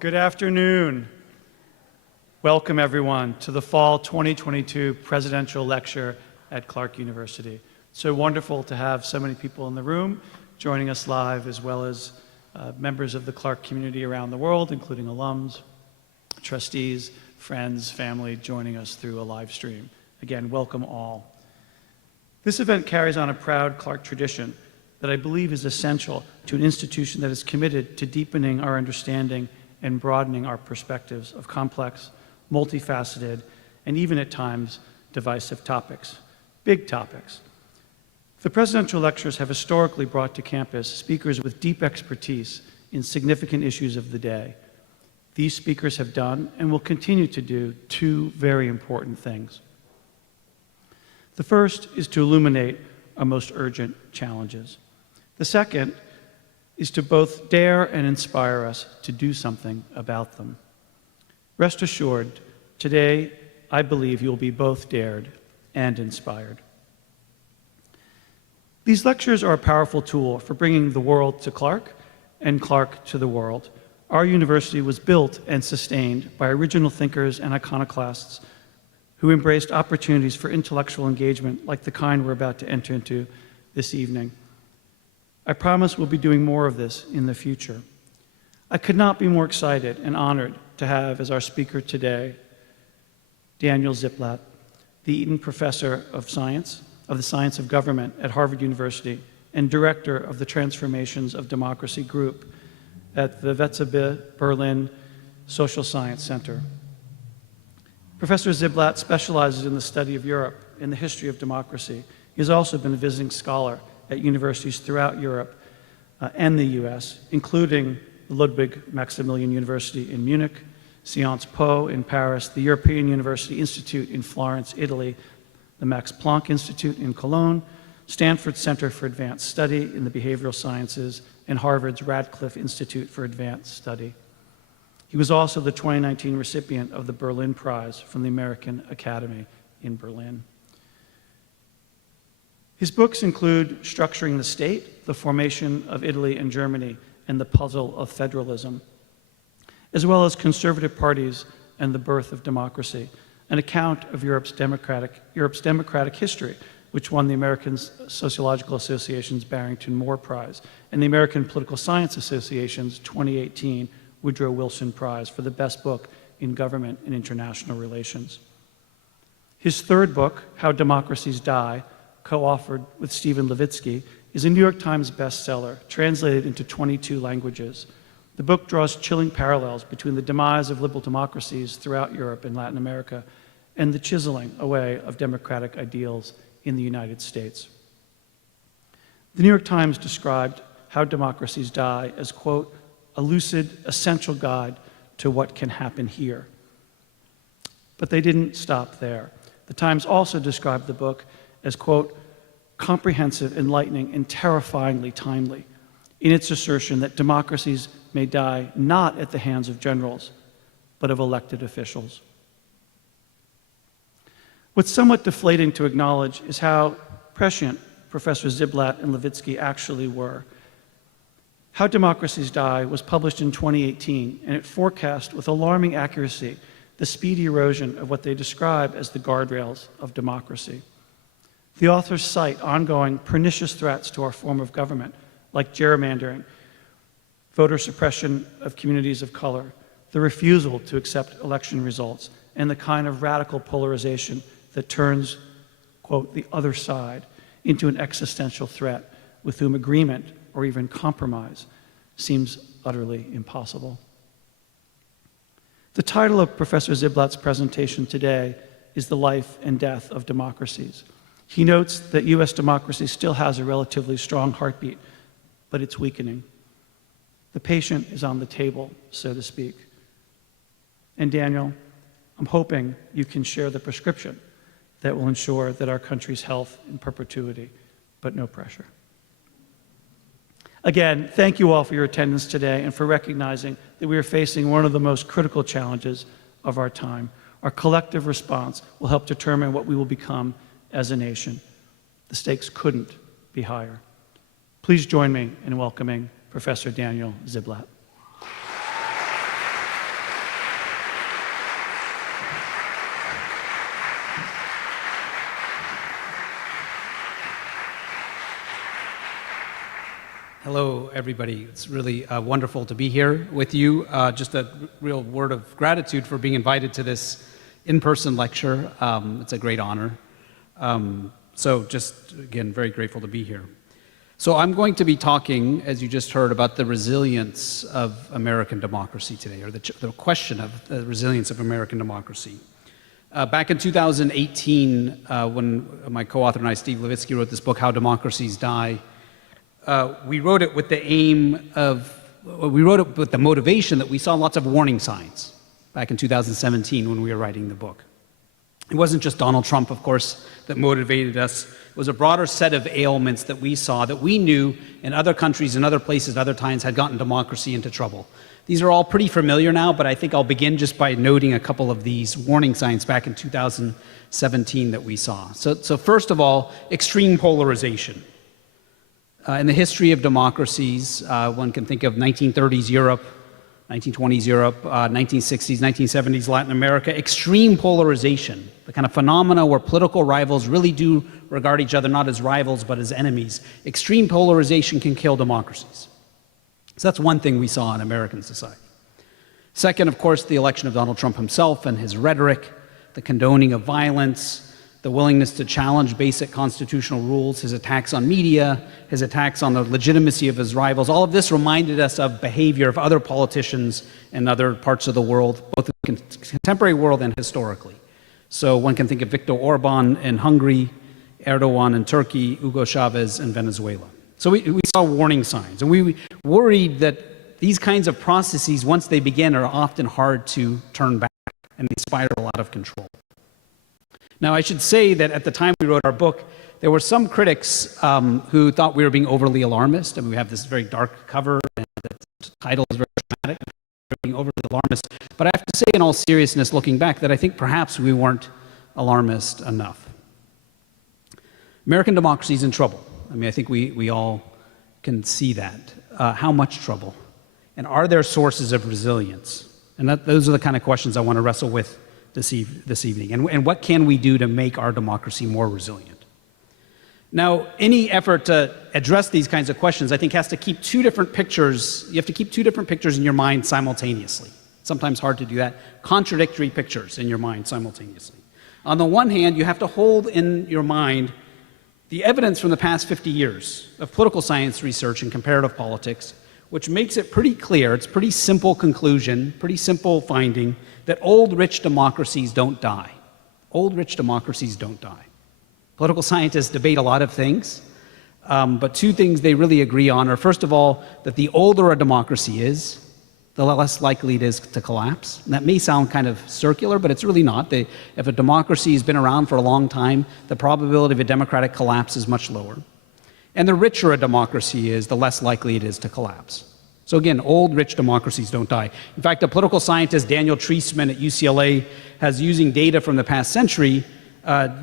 Good afternoon. Welcome, everyone, to the Fall 2022 Presidential Lecture at Clark University. It's so wonderful to have so many people in the room joining us live, as well as members of the Clark community around the world, including alums, trustees, friends, family, joining us through a live stream. Again, welcome all. This event carries on a proud Clark tradition that I believe is essential to an institution that is committed to deepening our understanding and broadening our perspectives of complex, multifaceted, and even at times divisive topics, big topics. The presidential lectures have historically brought to campus speakers with deep expertise in significant issues of the day. These speakers have done and will continue to do two very important things. The first is to illuminate our most urgent challenges. The second is to both dare and inspire us to do something about them. Rest assured, today I believe you'll be both dared and inspired. These lectures are a powerful tool for bringing the world to Clark and Clark to the world. Our university was built and sustained by original thinkers and iconoclasts who embraced opportunities for intellectual engagement like the kind we're about to enter into this evening. I promise we'll be doing more of this in the future. I could not be more excited and honored to have as our speaker today Daniel Ziblatt, the Eaton Professor of the Science of Government at Harvard University and Director of the Transformations of Democracy Group at the Levitsky Berlin Social Science Center. Professor Ziblatt specializes in the study of Europe and the history of democracy. He has also been a visiting scholar at universities throughout Europe and the US, including the Ludwig Maximilian University in Munich, Sciences Po in Paris, the European University Institute in Florence, Italy, the Max Planck Institute in Cologne, Stanford Center for Advanced Study in the Behavioral Sciences, and Harvard's Radcliffe Institute for Advanced Study. He was also the 2019 recipient of the Berlin Prize from the American Academy in Berlin. His books include Structuring the State, The Formation of Italy and Germany, and the Puzzle of Federalism, as well as Conservative Parties and the Birth of Democracy, an account of Europe's democratic history, which won the American Sociological Association's Barrington Moore Prize and the American Political Science Association's 2018 Woodrow Wilson Prize for the best book in government and international relations. His third book, How Democracies Die, co-authored with Stephen Levitsky, is a New York Times bestseller, translated into 22 languages. The book draws chilling parallels between the demise of liberal democracies throughout Europe and Latin America and the chiseling away of democratic ideals in the United States. The New York Times described How Democracies Die as, quote, a lucid, essential guide to what can happen here. But they didn't stop there. The Times also described the book as, quote, comprehensive, enlightening, and terrifyingly timely in its assertion that democracies may die not at the hands of generals, but of elected officials. What's somewhat deflating to acknowledge is how prescient Professor Ziblatt and Levitsky actually were. How Democracies Die was published in 2018, and it forecast with alarming accuracy the speedy erosion of what they describe as the guardrails of democracy. The authors cite ongoing pernicious threats to our form of government, like gerrymandering, voter suppression of communities of color, the refusal to accept election results, and the kind of radical polarization that turns, quote, the other side into an existential threat with whom agreement or even compromise seems utterly impossible. The title of Professor Ziblatt's presentation today is The Life and Death of Democracies. He notes that US democracy still has a relatively strong heartbeat, but it's weakening. The patient is on the table, so to speak. And Daniel, I'm hoping you can share the prescription that will ensure that our country's health in perpetuity, but no pressure. Again, thank you all for your attendance today and for recognizing that we are facing one of the most critical challenges of our time. Our collective response will help determine what we will become as a nation. The stakes couldn't be higher. Please join me in welcoming Professor Daniel Ziblatt. Hello, everybody. It's really wonderful to be here with you. Just a real word of gratitude for being invited to this in-person lecture. It's a great honor. So just, again, very grateful to be here. So I'm going to be talking, as you just heard, about the resilience of American democracy today, or the question of the resilience of American democracy. Back in 2018, when my co-author and I, Steve Levitsky, wrote this book, How Democracies Die, we wrote it with the motivation that we saw lots of warning signs back in 2017 when we were writing the book. It wasn't just Donald Trump, of course, that motivated us. It was a broader set of ailments that we saw that we knew in other countries and other places, other times, had gotten democracy into trouble. These are all pretty familiar now, but I think I'll begin just by noting a couple of these warning signs back in 2017 that we saw. So first of all, extreme polarization. In the history of democracies, one can think of 1930s Europe, 1920s Europe, 1960s, 1970s Latin America, extreme polarization, the kind of phenomena where political rivals really do regard each other not as rivals but as enemies. Extreme polarization can kill democracies. So that's one thing we saw in American society. Second, of course, the election of Donald Trump himself and his rhetoric, the condoning of violence, the willingness to challenge basic constitutional rules, his attacks on media, his attacks on the legitimacy of his rivals. All of this reminded us of behavior of other politicians in other parts of the world, both in the contemporary world and historically. So one can think of Viktor Orban in Hungary, Erdogan in Turkey, Hugo Chavez in Venezuela. So we saw warning signs, and we worried that these kinds of processes, once they begin, are often hard to turn back, and they spiral out of control. Now, I should say that at the time we wrote our book, there were some critics who thought we were being overly alarmist. I mean, we have this very dark cover, and the title is very dramatic, being overly alarmist. But I have to say, in all seriousness, looking back, that I think perhaps we weren't alarmist enough. American democracy is in trouble. I mean, I think we all can see that. How much trouble? And are there sources of resilience? And those are the kind of questions I want to wrestle with this evening. And what can we do to make our democracy more resilient? Now, any effort to address these kinds of questions, I think, has to keep two different pictures. You have to keep two different pictures in your mind simultaneously. Sometimes hard to do that. Contradictory pictures in your mind simultaneously. On the one hand, you have to hold in your mind the evidence from the past 50 years of political science research and comparative politics, which makes it pretty clear, it's a pretty simple conclusion, pretty simple finding, that old rich democracies don't die. Old rich democracies don't die. Political scientists debate a lot of things, but two things they really agree on are, first of all, that the older a democracy is, the less likely it is to collapse. And that may sound kind of circular, but it's really not. If a democracy has been around for a long time, the probability of a democratic collapse is much lower. And the richer a democracy is, the less likely it is to collapse. So again, old, rich democracies don't die. In fact, a political scientist, Daniel Ziblatt at UCLA, has, using data from the past century,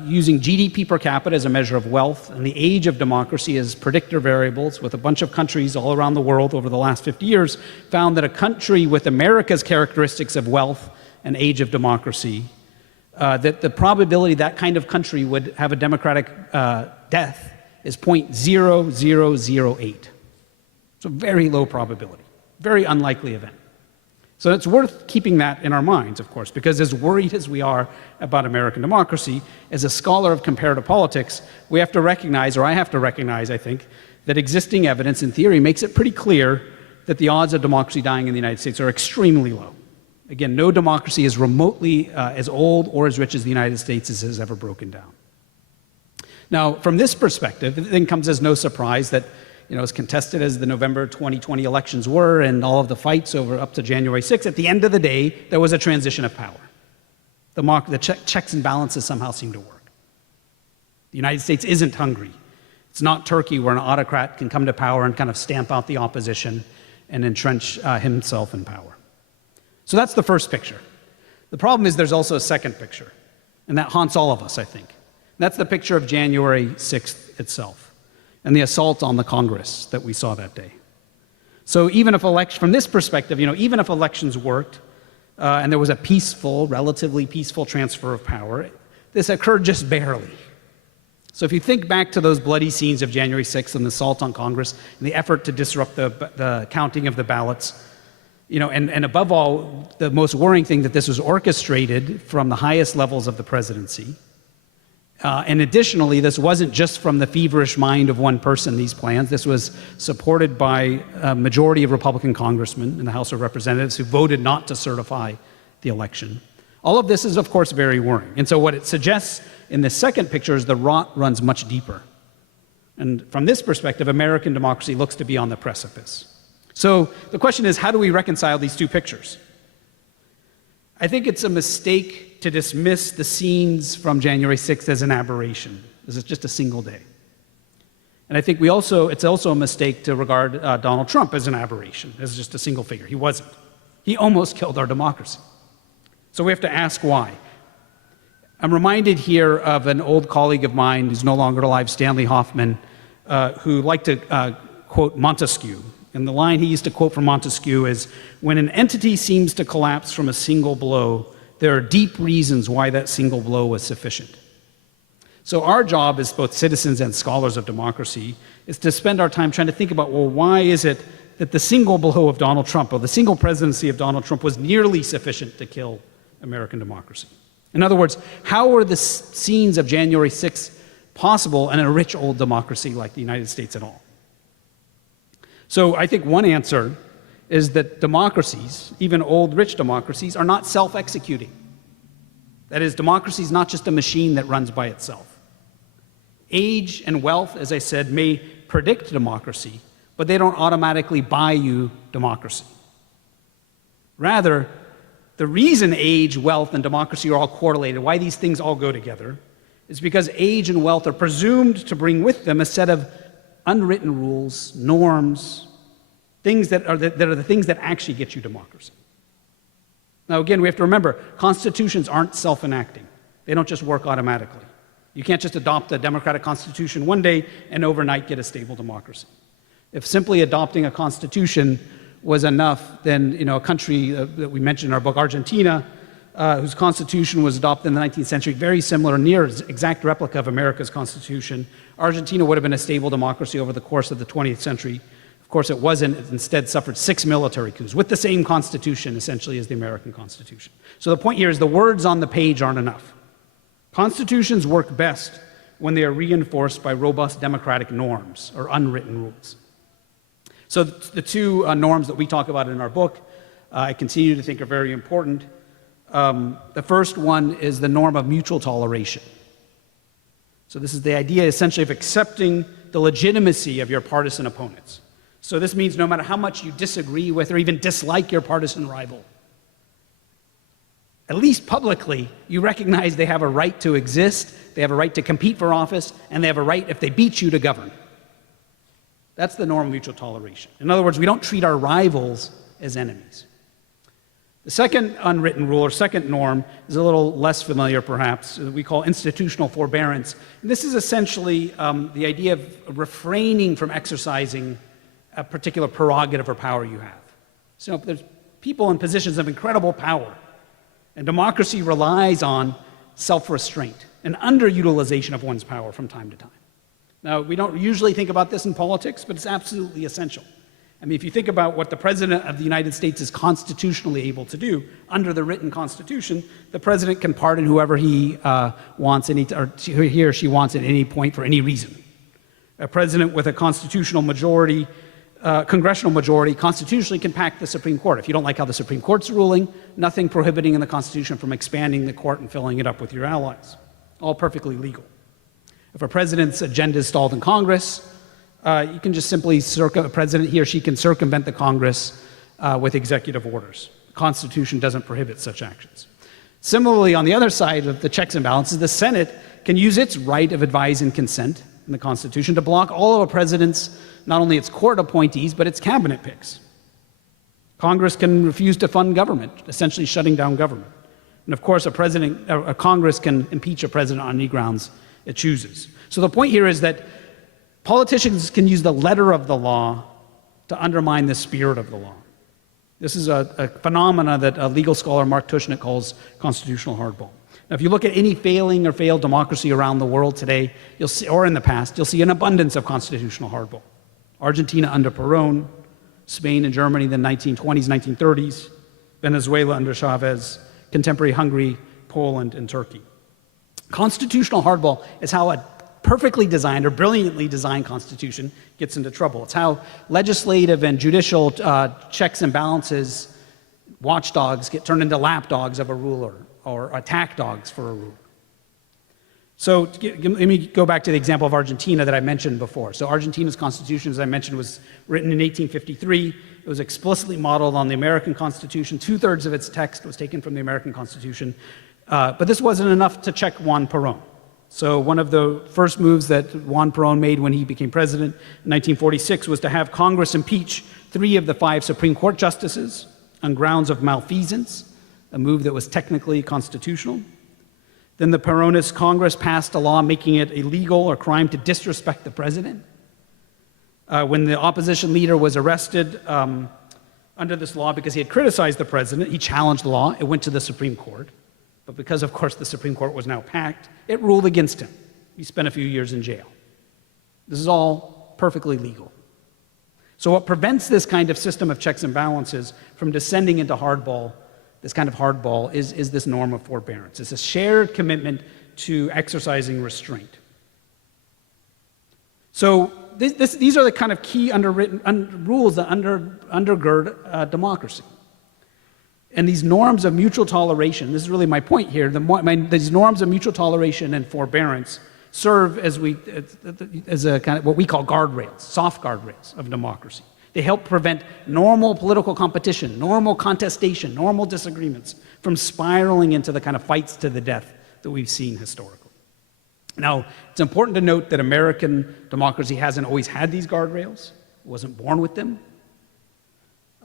using GDP per capita as a measure of wealth and the age of democracy as predictor variables with a bunch of countries all around the world over the last 50 years, found that a country with America's characteristics of wealth and age of democracy, that the probability that kind of country would have a democratic death is 0.0008. It's a very low probability, very unlikely event. So it's worth keeping that in our minds, of course, because as worried as we are about American democracy, as a scholar of comparative politics, we have to recognize, or I have to recognize, I think, that existing evidence in theory makes it pretty clear that the odds of democracy dying in the United States are extremely low. Again, no democracy is remotely as old or as rich as the United States has ever broken down. Now, from this perspective, it then comes as no surprise that, as contested as the November 2020 elections were and all of the fights over up to January 6th, at the end of the day, there was a transition of power. The checks and balances somehow seem to work. The United States isn't Hungary. It's not Turkey, where an autocrat can come to power and kind of stamp out the opposition and entrench himself in power. So that's the first picture. The problem is there's also a second picture, and that haunts all of us, I think. That's the picture of January 6th itself and the assault on the Congress that we saw that day. So even if from this perspective, even if elections worked and there was a peaceful, relatively peaceful transfer of power, this occurred just barely. So if you think back to those bloody scenes of January 6th and the assault on Congress and the effort to disrupt the counting of the ballots, and above all, the most worrying thing that this was orchestrated from the highest levels of the presidency. And additionally, this wasn't just from the feverish mind of one person, these plans. This was supported by a majority of Republican congressmen in the House of Representatives who voted not to certify the election. All of this is, of course, very worrying. And so what it suggests in this second picture is the rot runs much deeper. And from this perspective, American democracy looks to be on the precipice. So the question is, how do we reconcile these two pictures? I think it's a mistake to dismiss the scenes from January 6th as an aberration. This is just a single day. And I think it's also a mistake to regard Donald Trump as an aberration, as just a single figure. He wasn't. He almost killed our democracy. So we have to ask why. I'm reminded here of an old colleague of mine who's no longer alive, Stanley Hoffman, who liked to quote Montesquieu. And the line he used to quote from Montesquieu is, "When an entity seems to collapse from a single blow, there are deep reasons why that single blow was sufficient." So our job as both citizens and scholars of democracy is to spend our time trying to think about, well, why is it that the single blow of Donald Trump, or the single presidency of Donald Trump, was nearly sufficient to kill American democracy? In other words, how were the scenes of January 6th possible in a rich old democracy like the United States at all? So I think one answer is that democracies, even old rich democracies, are not self-executing. That is, democracy is not just a machine that runs by itself. Age and wealth, as I said, may predict democracy, but they don't automatically buy you democracy. Rather, the reason age, wealth, and democracy are all correlated, why these things all go together, is because age and wealth are presumed to bring with them a set of unwritten rules, norms, things that are the things that actually get you democracy. Now again, we have to remember, constitutions aren't self-enacting. They don't just work automatically. You can't just adopt a democratic constitution one day and overnight get a stable democracy. If simply adopting a constitution was enough, then a country that we mentioned in our book, Argentina, whose constitution was adopted in the 19th century, very similar, near exact replica of America's constitution. Argentina would have been a stable democracy over the course of the 20th century. Of course, it wasn't. It instead suffered 6 military coups with the same constitution, essentially, as the American Constitution. So the point here is the words on the page aren't enough. Constitutions work best when they are reinforced by robust democratic norms or unwritten rules. So the two norms that we talk about in our book, I continue to think are very important. The first one is the norm of mutual toleration. So this is the idea essentially of accepting the legitimacy of your partisan opponents. So this means no matter how much you disagree with or even dislike your partisan rival, at least publicly, you recognize they have a right to exist, they have a right to compete for office, and they have a right, if they beat you, to govern. That's the norm of mutual toleration. In other words, we don't treat our rivals as enemies. The second unwritten rule, or second norm, is a little less familiar, perhaps. We call institutional forbearance. And this is essentially the idea of refraining from exercising a particular prerogative or power you have. So there's people in positions of incredible power, and democracy relies on self-restraint and underutilization of one's power from time to time. Now, we don't usually think about this in politics, but it's absolutely essential. I mean, if you think about what the President of the United States is constitutionally able to do under the written Constitution, the President can pardon whoever he wants, or he or she wants at any point for any reason. A President with a constitutional majority, congressional majority, constitutionally can pack the Supreme Court. If you don't like how the Supreme Court's ruling, nothing prohibiting in the Constitution from expanding the court and filling it up with your allies. All perfectly legal. If a president's agenda is stalled in Congress, you can just simply a president, he or she can circumvent the Congress with executive orders. The Constitution doesn't prohibit such actions. Similarly, on the other side of the checks and balances, the Senate can use its right of advise and consent in the Constitution to block all of a president's, not only its court appointees, but its cabinet picks. Congress can refuse to fund government, essentially shutting down government. And of course, a Congress can impeach a president on any grounds it chooses. So the point here is that politicians can use the letter of the law to undermine the spirit of the law. This is a phenomena that a legal scholar, Mark Tushnet, calls constitutional hardball. Now, if you look at any failing or failed democracy around the world today, you'll see, or in the past, you'll see an abundance of constitutional hardball. Argentina under Perón, Spain and Germany in the 1920s, 1930s, Venezuela under Chavez, contemporary Hungary, Poland, and Turkey. Constitutional hardball is how a perfectly designed or brilliantly designed constitution gets into trouble. It's how legislative and judicial checks and balances, watchdogs, get turned into lapdogs of a ruler or attack dogs for a ruler. So let me go back to the example of Argentina that I mentioned before. So Argentina's constitution, as I mentioned, was written in 1853. It was explicitly modeled on the American Constitution. 2/3 of its text was taken from the American Constitution. But this wasn't enough to check Juan Perón. So one of the first moves that Juan Perón made when he became president in 1946 was to have Congress impeach 3 of the 5 Supreme Court justices on grounds of malfeasance, a move that was technically constitutional. Then the Peronist Congress passed a law making it illegal or crime to disrespect the president. When the opposition leader was arrested under this law because he had criticized the president, he challenged the law. It went to the Supreme Court. But because, of course, the Supreme Court was now packed, it ruled against him. He spent a few years in jail. This is all perfectly legal. So what prevents this kind of system of checks and balances from descending into hardball, this kind of hardball, is this norm of forbearance. It's a shared commitment to exercising restraint. So these are the kind of key rules that undergird democracy. And these norms of mutual toleration, this is really my point here, these norms of mutual toleration and forbearance serve as a kind of what we call guardrails, soft guardrails of democracy. They help prevent normal political competition, normal contestation, normal disagreements from spiraling into the kind of fights to the death that we've seen historically. Now, it's important to note that American democracy hasn't always had these guardrails. It wasn't born with them.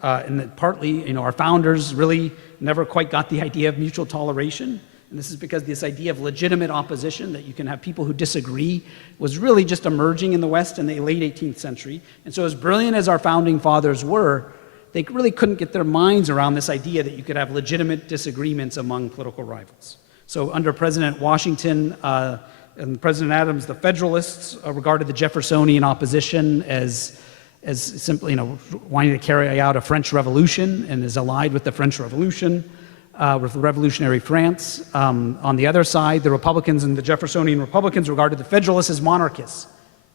And that partly, our founders really never quite got the idea of mutual toleration. And this is because this idea of legitimate opposition, that you can have people who disagree, was really just emerging in the West in the late 18th century. And so as brilliant as our founding fathers were, they really couldn't get their minds around this idea that you could have legitimate disagreements among political rivals. So under President Washington and President Adams, the Federalists regarded the Jeffersonian opposition as simply, wanting to carry out a French Revolution, and is allied with the French Revolution, with revolutionary France. On the other side, the Republicans and the Jeffersonian Republicans regarded the Federalists as monarchists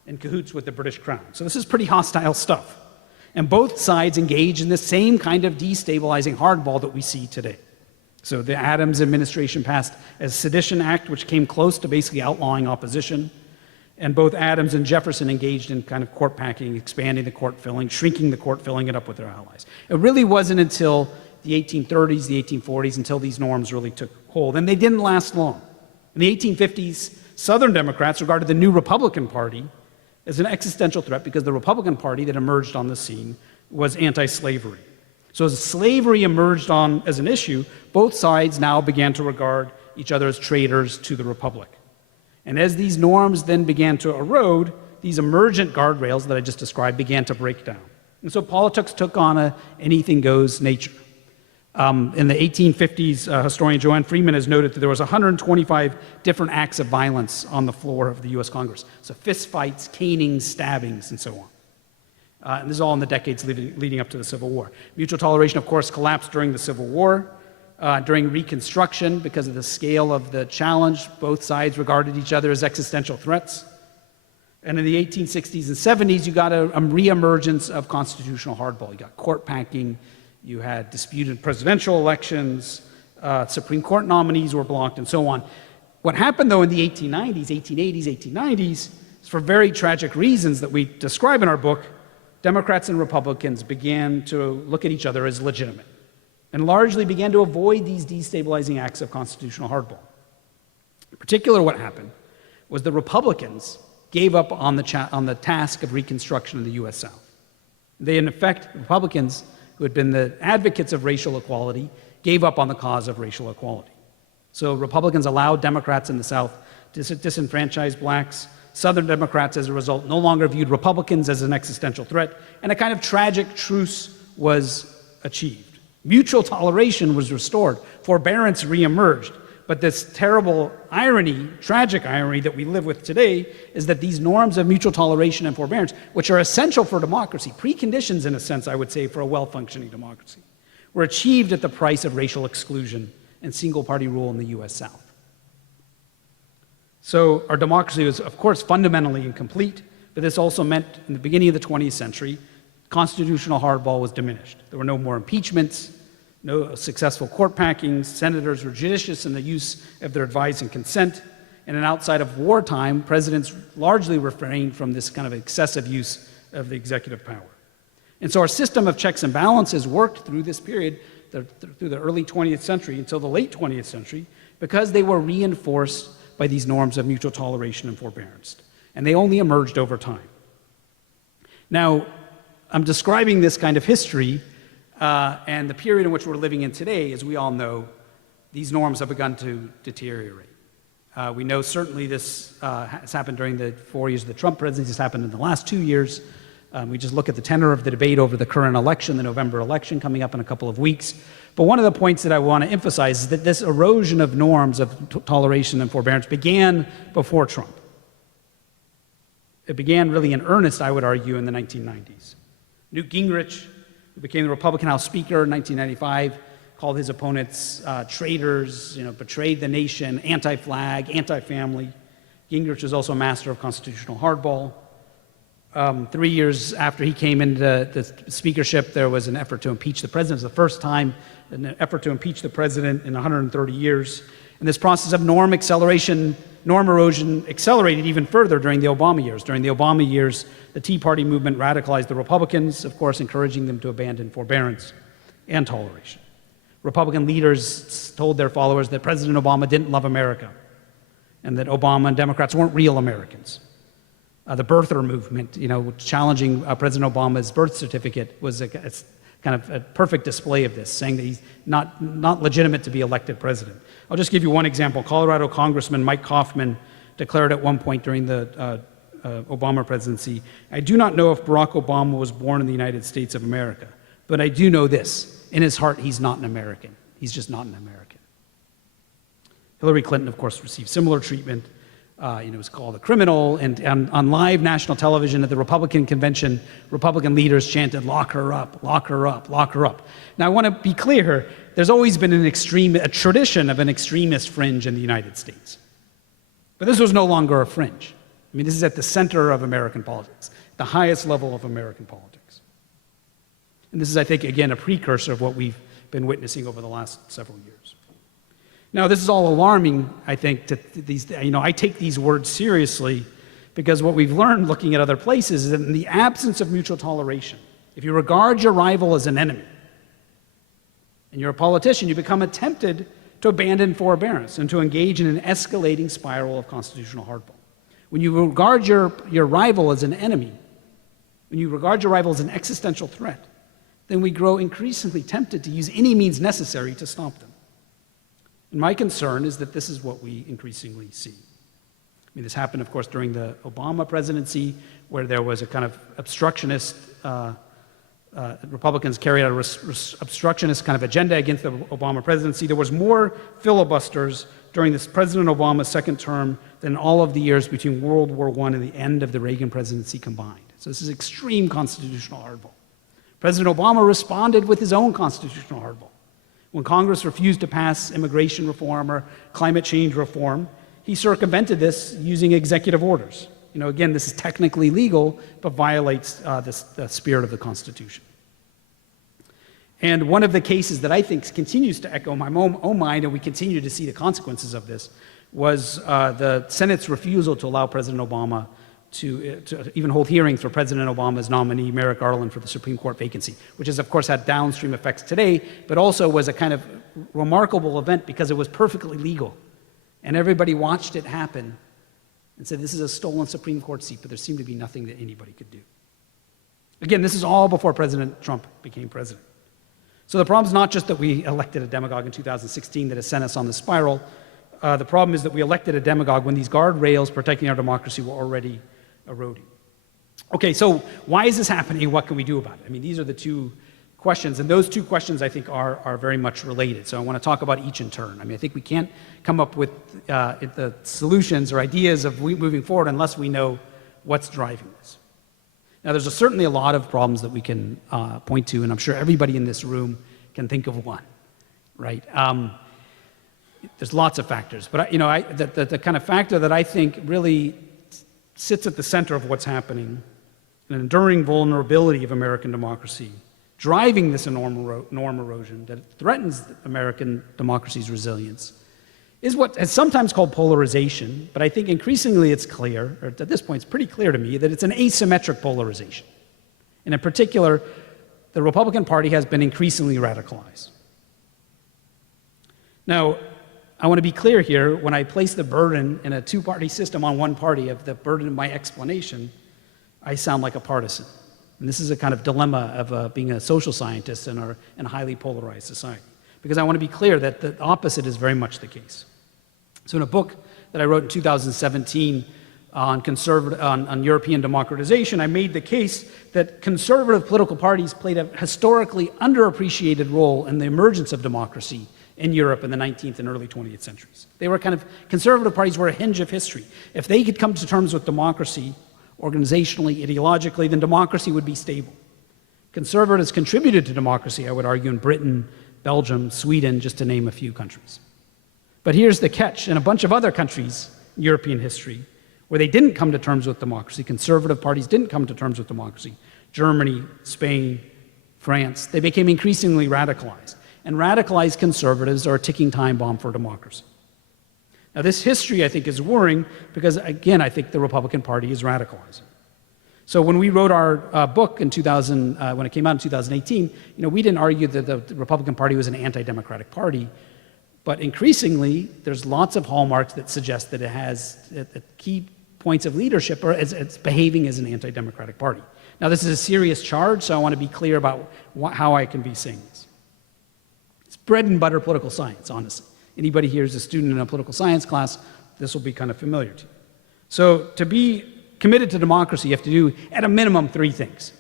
in cahoots with the British Crown. So this is pretty hostile stuff. And both sides engage in the same kind of destabilizing hardball that we see today. So the Adams administration passed a Sedition Act, which came close to basically outlawing opposition. And both Adams and Jefferson engaged in kind of court packing, expanding the court filling, shrinking the court, filling it up with their allies. It really wasn't until the 1830s, the 1840s, until these norms really took hold. And they didn't last long. In the 1850s, Southern Democrats regarded the new Republican Party as an existential threat because the Republican Party that emerged on the scene was anti-slavery. So as slavery emerged as an issue, both sides now began to regard each other as traitors to the Republic. And as these norms then began to erode, these emergent guardrails that I just described began to break down. And so politics took on an anything-goes nature. In the 1850s, historian Joanne Freeman has noted that there was 125 different acts of violence on the floor of the U.S. Congress. So fistfights, canings, stabbings, and so on. And this is all in the decades leading up to the Civil War. Mutual toleration, of course, collapsed during the Civil War. During Reconstruction, because of the scale of the challenge, both sides regarded each other as existential threats. And in the 1860s and 70s, you got a reemergence of constitutional hardball. You got court packing, you had disputed presidential elections, Supreme Court nominees were blocked, and so on. What happened, though, in the 1890s, 1880s, 1890s, is for very tragic reasons that we describe in our book, Democrats and Republicans began to look at each other as legitimate, and largely began to avoid these destabilizing acts of constitutional hardball. In particular, what happened was the Republicans gave up on the task of reconstruction of the U.S. South. They, in effect, Republicans, who had been the advocates of racial equality, gave up on the cause of racial equality. So Republicans allowed Democrats in the South to disenfranchise blacks. Southern Democrats, as a result, no longer viewed Republicans as an existential threat, and a kind of tragic truce was achieved. Mutual toleration was restored. Forbearance reemerged. But this terrible irony, tragic irony that we live with today is that these norms of mutual toleration and forbearance, which are essential for democracy, preconditions in a sense, I would say, for a well-functioning democracy, were achieved at the price of racial exclusion and single-party rule in the US South. So our democracy was, of course, fundamentally incomplete, but this also meant in the beginning of the 20th century, constitutional hardball was diminished. There were no more impeachments, no successful court packings, senators were judicious in the use of their advice and consent, and then outside of wartime, presidents largely refrained from this kind of excessive use of the executive power. And so our system of checks and balances worked through this period, through the early 20th century until the late 20th century, because they were reinforced by these norms of mutual toleration and forbearance. And they only emerged over time. Now, I'm describing this kind of history and the period in which we're living in today, as we all know, these norms have begun to deteriorate. We know certainly this has happened during the 4 years of the Trump presidency. It's happened in the last 2 years. We just look at the tenor of the debate over the current election, the November election coming up in a couple of weeks. But one of the points that I want to emphasize is that this erosion of norms of toleration and forbearance began before Trump. It began really in earnest, I would argue, in the 1990s. Newt Gingrich, who became the Republican House Speaker in 1995, called his opponents traitors, betrayed the nation, anti-flag, anti-family. Gingrich was also a master of constitutional hardball. 3 years after he came into the speakership, there was an effort to impeach the president. It was the first time an effort to impeach the president in 130 years. And this process of norm erosion accelerated even further during the Obama years. During the Obama years, the Tea Party movement radicalized the Republicans, of course, encouraging them to abandon forbearance and toleration. Republican leaders told their followers that President Obama didn't love America and that Obama and Democrats weren't real Americans. The birther movement, challenging President Obama's birth certificate was it's kind of a perfect display of this, saying that he's not legitimate to be elected president. I'll just give you one example. Colorado Congressman Mike Kaufman declared at one point during the Obama presidency, "I do not know if Barack Obama was born in the United States of America, but I do know this. In his heart, he's not an American. He's just not an American." Hillary Clinton, of course, received similar treatment. Was called a criminal, and on live national television at the Republican convention, Republican leaders chanted, "Lock her up, lock her up, lock her up." Now, I want to be clear, there's always been a tradition of an extremist fringe in the United States. But this was no longer a fringe. I mean, this is at the center of American politics, the highest level of American politics. And this is, I think, again, a precursor of what we've been witnessing over the last several years. Now, this is all alarming, I think, to these, I take these words seriously because what we've learned looking at other places is that in the absence of mutual toleration, if you regard your rival as an enemy and you're a politician, you become tempted to abandon forbearance and to engage in an escalating spiral of constitutional hardball. When you regard your rival as an enemy, when you regard your rival as an existential threat, then we grow increasingly tempted to use any means necessary to stop them. And my concern is that this is what we increasingly see. I mean, this happened, of course, during the Obama presidency, where there was a kind of obstructionist, Republicans carried out an obstructionist kind of agenda against the Obama presidency. There was more filibusters during this President Obama's second term than all of the years between World War I and the end of the Reagan presidency combined. So this is extreme constitutional hardball. President Obama responded with his own constitutional hardball. When Congress refused to pass immigration reform or climate change reform, he circumvented this using executive orders. Again, this is technically legal, but violates the spirit of the Constitution. And one of the cases that I think continues to echo my own mind, and we continue to see the consequences of this, was the Senate's refusal to allow President Obama to even hold hearings for President Obama's nominee, Merrick Garland, for the Supreme Court vacancy, which has, of course, had downstream effects today, but also was a kind of remarkable event because it was perfectly legal. And everybody watched it happen and said, this is a stolen Supreme Court seat, but there seemed to be nothing that anybody could do. Again, this is all before President Trump became president. So the problem is not just that we elected a demagogue in 2016 that has sent us on the spiral. The problem is that we elected a demagogue when these guardrails protecting our democracy were already eroding. Okay, so why is this happening? What can we do about it? I mean, these are the two questions, and those two questions I think are very much related. So I want to talk about each in turn. I mean, I think we can't come up with the solutions or ideas of moving forward unless we know what's driving this. Now, there's certainly a lot of problems that we can point to, and I'm sure everybody in this room can think of one, right? There's lots of factors, but the kind of factor that I think really sits at the center of what's happening, an enduring vulnerability of American democracy, driving this norm erosion that threatens American democracy's resilience, is what is sometimes called polarization, but I think increasingly it's clear, or at this point it's pretty clear to me, that it's an asymmetric polarization. And in particular, the Republican Party has been increasingly radicalized. Now, I want to be clear here, when I place the burden in a two-party system on one party of the burden of my explanation, I sound like a partisan. And this is a kind of dilemma of being a social scientist in a highly polarized society. Because I want to be clear that the opposite is very much the case. So in a book that I wrote in 2017 on European democratization, I made the case that conservative political parties played a historically underappreciated role in the emergence of democracy in Europe in the 19th and early 20th centuries. They were conservative parties were a hinge of history. If they could come to terms with democracy, organizationally, ideologically, then democracy would be stable. Conservatives contributed to democracy, I would argue, in Britain, Belgium, Sweden, just to name a few countries. But here's the catch. In a bunch of other countries in European history, where they didn't come to terms with democracy, conservative parties didn't come to terms with democracy, Germany, Spain, France, they became increasingly radicalized. And radicalized conservatives are a ticking time bomb for democracy. Now, this history, I think, is worrying because, again, I think the Republican Party is radicalizing. So when we wrote our book in when it came out in 2018, we didn't argue that the Republican Party was an anti-democratic party, but increasingly, there's lots of hallmarks that suggest that it has key points of leadership, or it's behaving as an anti-democratic party. Now, this is a serious charge, so I want to be clear about how I can be saying this. It's bread and butter political science, honestly. Anybody here is a student in a political science class, this will be kind of familiar to you. So to be committed to democracy, you have to do, at a minimum, three things.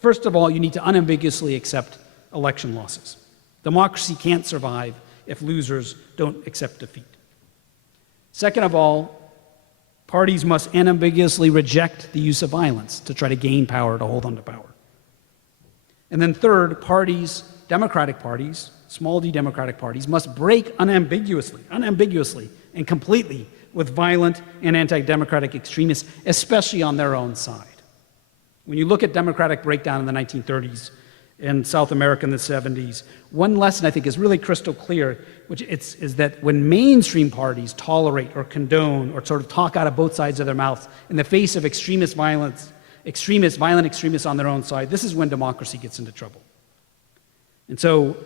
First of all, you need to unambiguously accept election losses. Democracy can't survive if losers don't accept defeat. Second of all, parties must unambiguously reject the use of violence to try to gain power, to hold on to power. And then third, parties, democratic parties, small d democratic parties, must break unambiguously and completely with violent and anti-democratic extremists, especially on their own side. When you look at democratic breakdown in the 1930s, in South America in the 70s, one lesson I think is really crystal clear, which is that when mainstream parties tolerate or condone or sort of talk out of both sides of their mouths in the face of violent extremists on their own side, this is when democracy gets into trouble. And so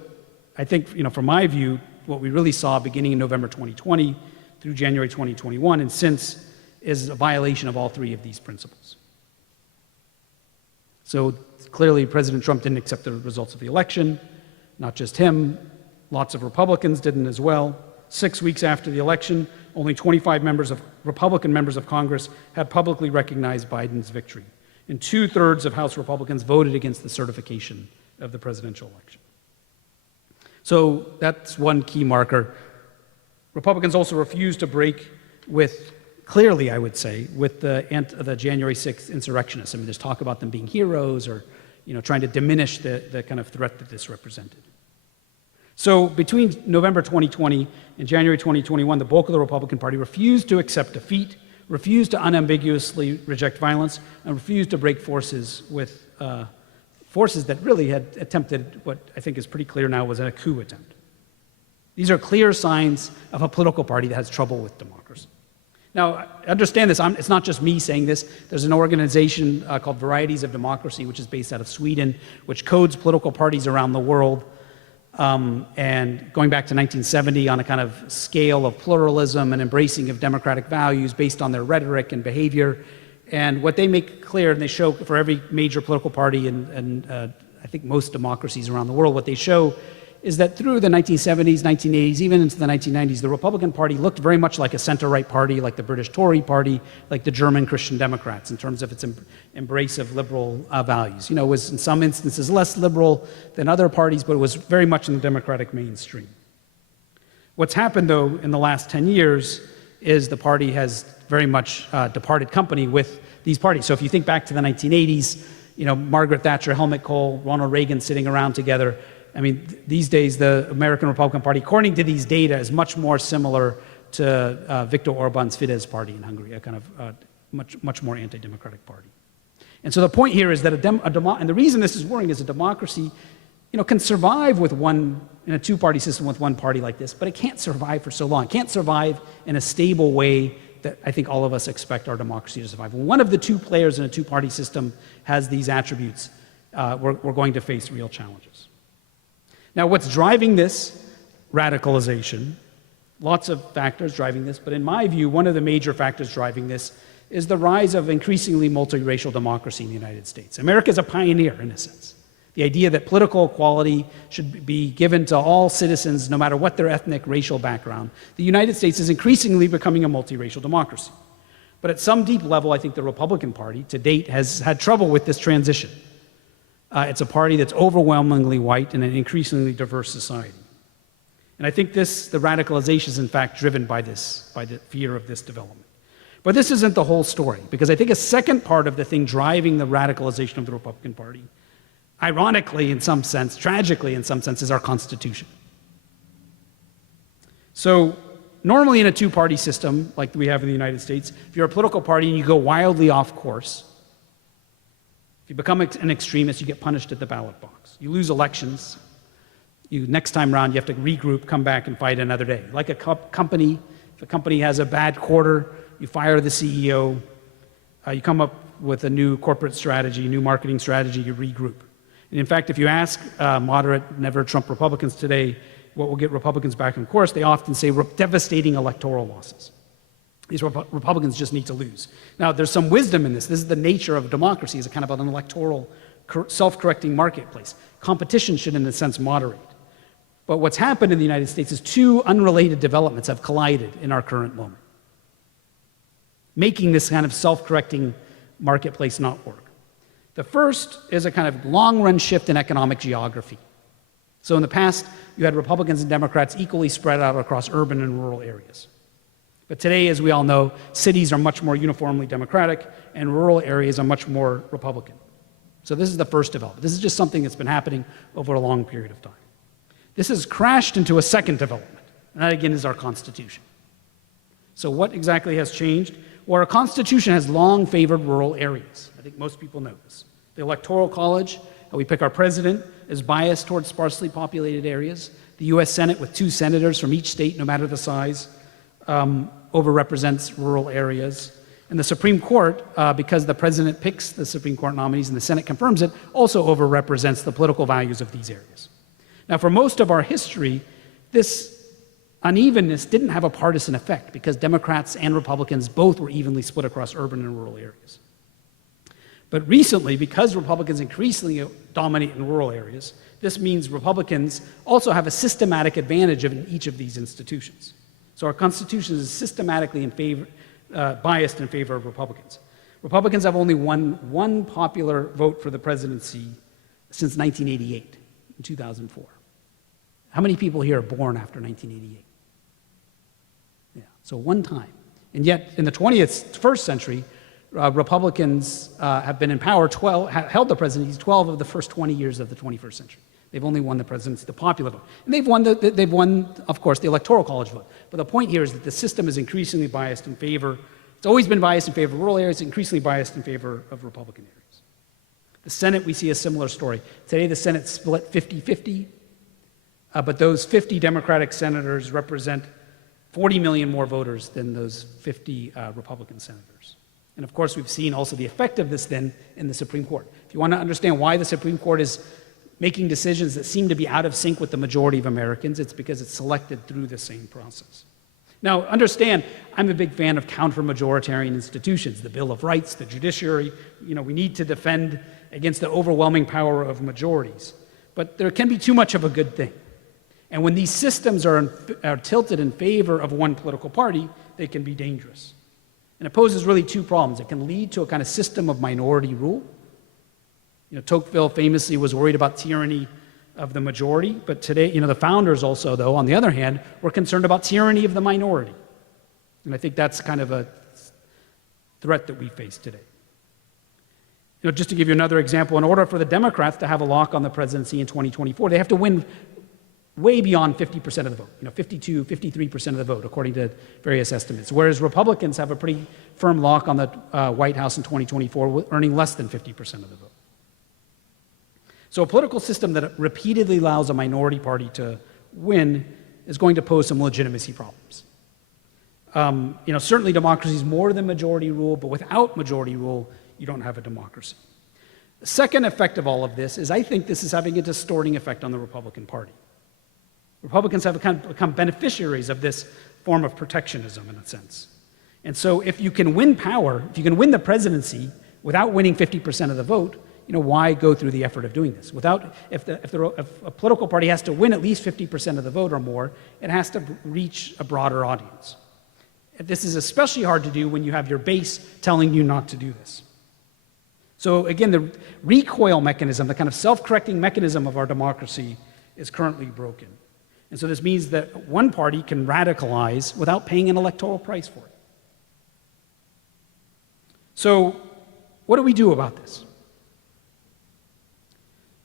I think, from my view, what we really saw beginning in November 2020 through January 2021 and since is a violation of all three of these principles. So clearly, President Trump didn't accept the results of the election. Not just him, lots of Republicans didn't as well. 6 weeks after the election, only 25 Republican members of Congress had publicly recognized Biden's victory. And 2/3 of House Republicans voted against the certification of the presidential election. So that's one key marker. Republicans also refused to break with, clearly I would say, with the January 6th insurrectionists. I mean, there's talk about them being heroes or trying to diminish the kind of threat that this represented. So between November 2020 and January 2021, the bulk of the Republican Party refused to accept defeat, refused to unambiguously reject violence, and refused to break forces with forces that really had attempted what I think is pretty clear now was a coup attempt. These are clear signs of a political party that has trouble with democracy. Now, understand this, it's not just me saying this. There's an organization called Varieties of Democracy, which is based out of Sweden, which codes political parties around the world, and going back to 1970 on a kind of scale of pluralism and embracing of democratic values based on their rhetoric and behavior. And what they make clear, and they show for every major political party and I think most democracies around the world, what they show is that through the 1970s, 1980s, even into the 1990s, the Republican Party looked very much like a center-right party, like the British Tory Party, like the German Christian Democrats in terms of its embrace of liberal values. You know, it was in some instances less liberal than other parties, but it was very much in the democratic mainstream. What's happened, though, in the last 10 years is the party has very much departed company with these parties. So if you think back to the 1980s, you know, Margaret Thatcher, Helmut Kohl, Ronald Reagan sitting around together. I mean, these days, the American Republican Party, according to these data, is much more similar to Viktor Orban's Fidesz party in Hungary, a kind of much more anti-democratic party. And so the point here is that and the reason this is worrying is a democracy, you know, can survive with in a two-party system with one party like this, but it can't survive for so long. It can't survive in a stable way that I think all of us expect our democracy to survive. When one of the two players in a two-party system has these attributes, we're going to face real challenges. Now, what's driving this radicalization? Lots of factors driving this, but in my view, one of the major factors driving this is the rise of increasingly multiracial democracy in the United States. America is a pioneer, in a sense. The idea that political equality should be given to all citizens, no matter what their ethnic, racial background. The United States is increasingly becoming a multiracial democracy. But at some deep level, I think the Republican Party, to date, has had trouble with this transition. It's a party that's overwhelmingly white in an increasingly diverse society. And I think the radicalization is in fact driven by the fear of this development. But this isn't the whole story, because I think a second part of the thing driving the radicalization of the Republican Party, ironically in some sense, tragically in some sense, is our Constitution. So normally in a two-party system like we have in the United States, if you're a political party and you go wildly off course, if you become an extremist, you get punished at the ballot box. You lose elections. Next time around, you have to regroup, come back, and fight another day. Like a company, if a company has a bad quarter, you fire the CEO, you come up with a new corporate strategy, new marketing strategy, you regroup. And in fact, if you ask moderate, never Trump Republicans today, what will get Republicans back on course, they often say devastating electoral losses. These Republicans just need to lose. Now, there's some wisdom in this. This is the nature of democracy, as a kind of an electoral, self-correcting marketplace. Competition should, in a sense, moderate. But what's happened in the United States is two unrelated developments have collided in our current moment, making this kind of self-correcting marketplace not work. The first is a kind of long-run shift in economic geography. So in the past, you had Republicans and Democrats equally spread out across urban and rural areas. But today, as we all know, cities are much more uniformly Democratic and rural areas are much more Republican. So this is the first development. This is just something that's been happening over a long period of time. This has crashed into a second development, and that again is our Constitution. So what exactly has changed? Well, our Constitution has long favored rural areas. I think most people know this. The Electoral College, how we pick our president, is biased towards sparsely populated areas. The US Senate, with 2 senators from each state, no matter the size, overrepresents rural areas. And the Supreme Court, because the president picks the Supreme Court nominees and the Senate confirms it, also overrepresents the political values of these areas. Now, for most of our history, this unevenness didn't have a partisan effect because Democrats and Republicans both were evenly split across urban and rural areas. But recently, because Republicans increasingly dominate in rural areas, this means Republicans also have a systematic advantage in each of these institutions. So our Constitution is systematically biased in favor of Republicans. Republicans have only won one popular vote for the presidency since 1988, in 2004. How many people here are born after 1988? Yeah, so one time. And yet, in the 21st century, Republicans have been in power, held the presidency 12 of the first 20 years of the 21st century. They've only won the presidency, the popular vote. And they've won, of course, the Electoral College vote. But the point here is that the system is increasingly biased in favor, it's always been biased in favor of rural areas, increasingly biased in favor of Republican areas. The Senate, we see a similar story. Today, the Senate's split 50-50, but those 50 Democratic senators represent 40 million more voters than those 50 Republican senators. And of course, we've seen also the effect of this then in the Supreme Court. If you want to understand why the Supreme Court is making decisions that seem to be out of sync with the majority of Americans, it's because it's selected through the same process. Now, understand, I'm a big fan of counter-majoritarian institutions, the Bill of Rights, the judiciary. You know, we need to defend against the overwhelming power of majorities. But there can be too much of a good thing. And when these systems are tilted in favor of one political party, they can be dangerous. And it poses really two problems. It can lead to a kind of system of minority rule. Tocqueville famously was worried about tyranny of the majority, but today, the founders also, though, on the other hand, were concerned about tyranny of the minority. And I think that's kind of a threat that we face today. Just to give you another example, in order for the Democrats to have a lock on the presidency in 2024, they have to win way beyond 50% of the vote, 52, 53% of the vote, according to various estimates, whereas Republicans have a pretty firm lock on the White House in 2024, earning less than 50% of the vote. So a political system that repeatedly allows a minority party to win is going to pose some legitimacy problems. Certainly democracy is more than majority rule, but without majority rule, you don't have a democracy. The second effect of all of this is I think this is having a distorting effect on the Republican Party. Republicans have become beneficiaries of this form of protectionism in a sense. And so if you can win power, if you can win the presidency without winning 50% of the vote, why go through the effort of doing this? If a political party has to win at least 50% of the vote or more, it has to reach a broader audience. This is especially hard to do when you have your base telling you not to do this. So again, the recoil mechanism, the kind of self-correcting mechanism of our democracy is currently broken. And so this means that one party can radicalize without paying an electoral price for it. So what do we do about this?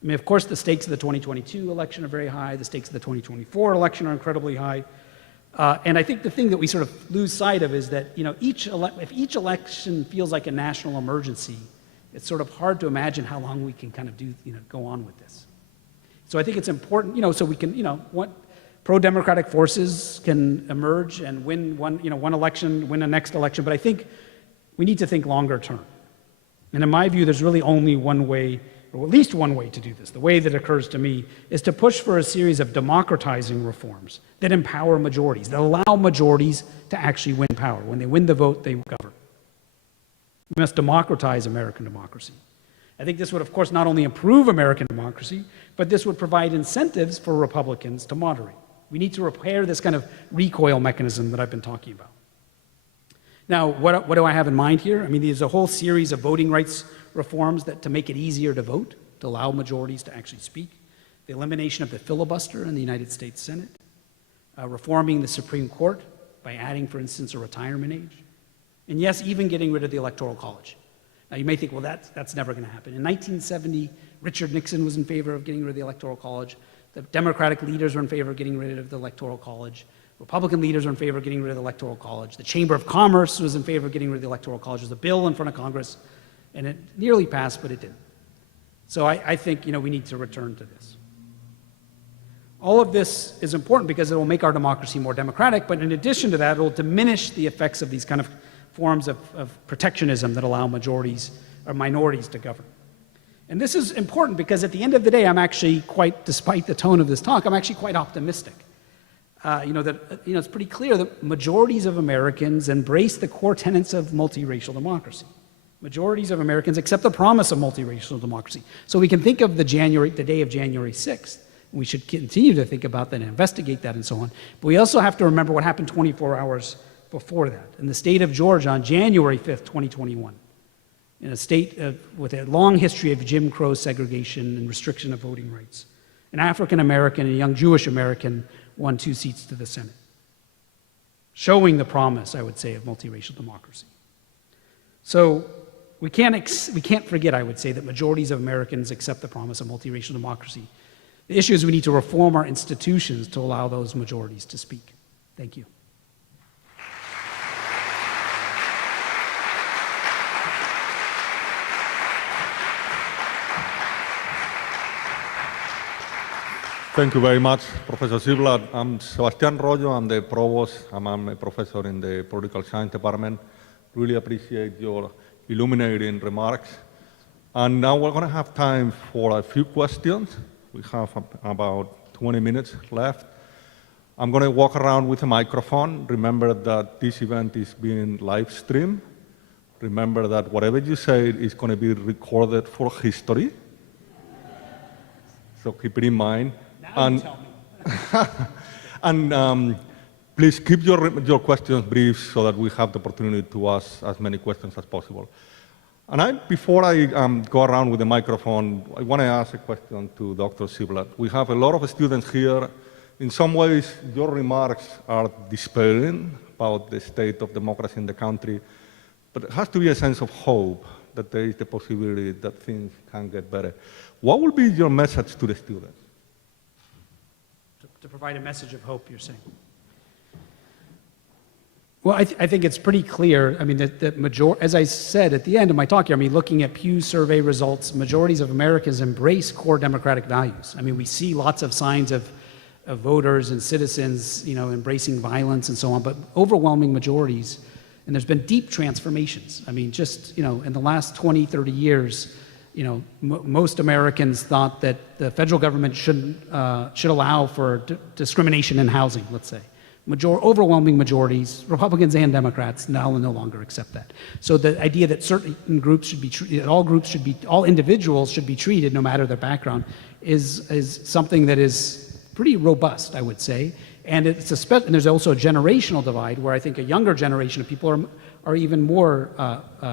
Of course, the stakes of the 2022 election are very high. The stakes of the 2024 election are incredibly high. And I think the thing that we sort of lose sight of is that, if each election feels like a national emergency, it's sort of hard to imagine how long we can kind of go on with this. So I think it's important, so we can, pro-democratic forces can emerge and win one election, win the next election, but I think we need to think longer term. And in my view, there's really only one way, or at least one way to do this. The way that occurs to me is to push for a series of democratizing reforms that empower majorities, that allow majorities to actually win power. When they win the vote, they govern. We must democratize American democracy. I think this would, of course, not only improve American democracy, but this would provide incentives for Republicans to moderate. We need to repair this kind of recoil mechanism that I've been talking about. Now, what do I have in mind here? There's a whole series of voting rights reforms to make it easier to vote, to allow majorities to actually speak, the elimination of the filibuster in the United States Senate, reforming the Supreme Court by adding, for instance, a retirement age, and yes, even getting rid of the Electoral College. Now, you may think, well, that's never going to happen. In 1970, Richard Nixon was in favor of getting rid of the Electoral College. The Democratic leaders were in favor of getting rid of the Electoral College. Republican leaders were in favor of getting rid of the Electoral College. The Chamber of Commerce was in favor of getting rid of the Electoral College. There's a bill in front of Congress, and it nearly passed, but it didn't. So I think we need to return to this. All of this is important because it will make our democracy more democratic, but in addition to that, it will diminish the effects of these kind of forms of protectionism that allow majorities or minorities to govern. And this is important because at the end of the day, I'm actually despite the tone of this talk, I'm actually quite optimistic. It's pretty clear that majorities of Americans embrace the core tenets of multiracial democracy. Majorities of Americans accept the promise of multiracial democracy. So we can think of the day of January 6th. We should continue to think about that and investigate that and so on. But we also have to remember what happened 24 hours before that. In the state of Georgia on January 5th, 2021, in a state with a long history of Jim Crow segregation and restriction of voting rights, an African American and a young Jewish American won 2 seats to the Senate, showing the promise, I would say, of multiracial democracy. So we can't forget, I would say, that majorities of Americans accept the promise of multiracial democracy. The issue is we need to reform our institutions to allow those majorities to speak. Thank you. Thank you very much, Professor Ziblatt. I'm Sebastián Royo. I'm the provost. I'm a professor in the political science department. Really appreciate your illuminating remarks. And now we're going to have time for a few questions. We have about 20 minutes left. I'm going to walk around with a microphone. Remember that this event is being live streamed. Remember that whatever you say is going to be recorded for history. So keep it in mind. Now you tell And please keep your questions brief so that we have the opportunity to ask as many questions as possible. And before I go around with the microphone, I want to ask a question to Dr. Ziblatt. We have a lot of students here. In some ways, your remarks are despairing about the state of democracy in the country, but there has to be a sense of hope that there is the possibility that things can get better. What will be your message to the students? To provide a message of hope, you're saying? Well, I think it's pretty clear. I mean, as I said at the end of my talk here, I mean, looking at Pew survey results, majorities of Americans embrace core democratic values. I mean, we see lots of signs of voters and citizens, embracing violence and so on, but overwhelming majorities, and there's been deep transformations. I mean, just, in the last 20, 30 years, most Americans thought that the federal government should allow for discrimination in housing, let's say. Overwhelming majorities, Republicans and Democrats, now no longer accept that. So the idea that certain groups should be treated, all individuals should be treated no matter their background is something that is pretty robust, I would say. And and there's also a generational divide where I think a younger generation of people are even more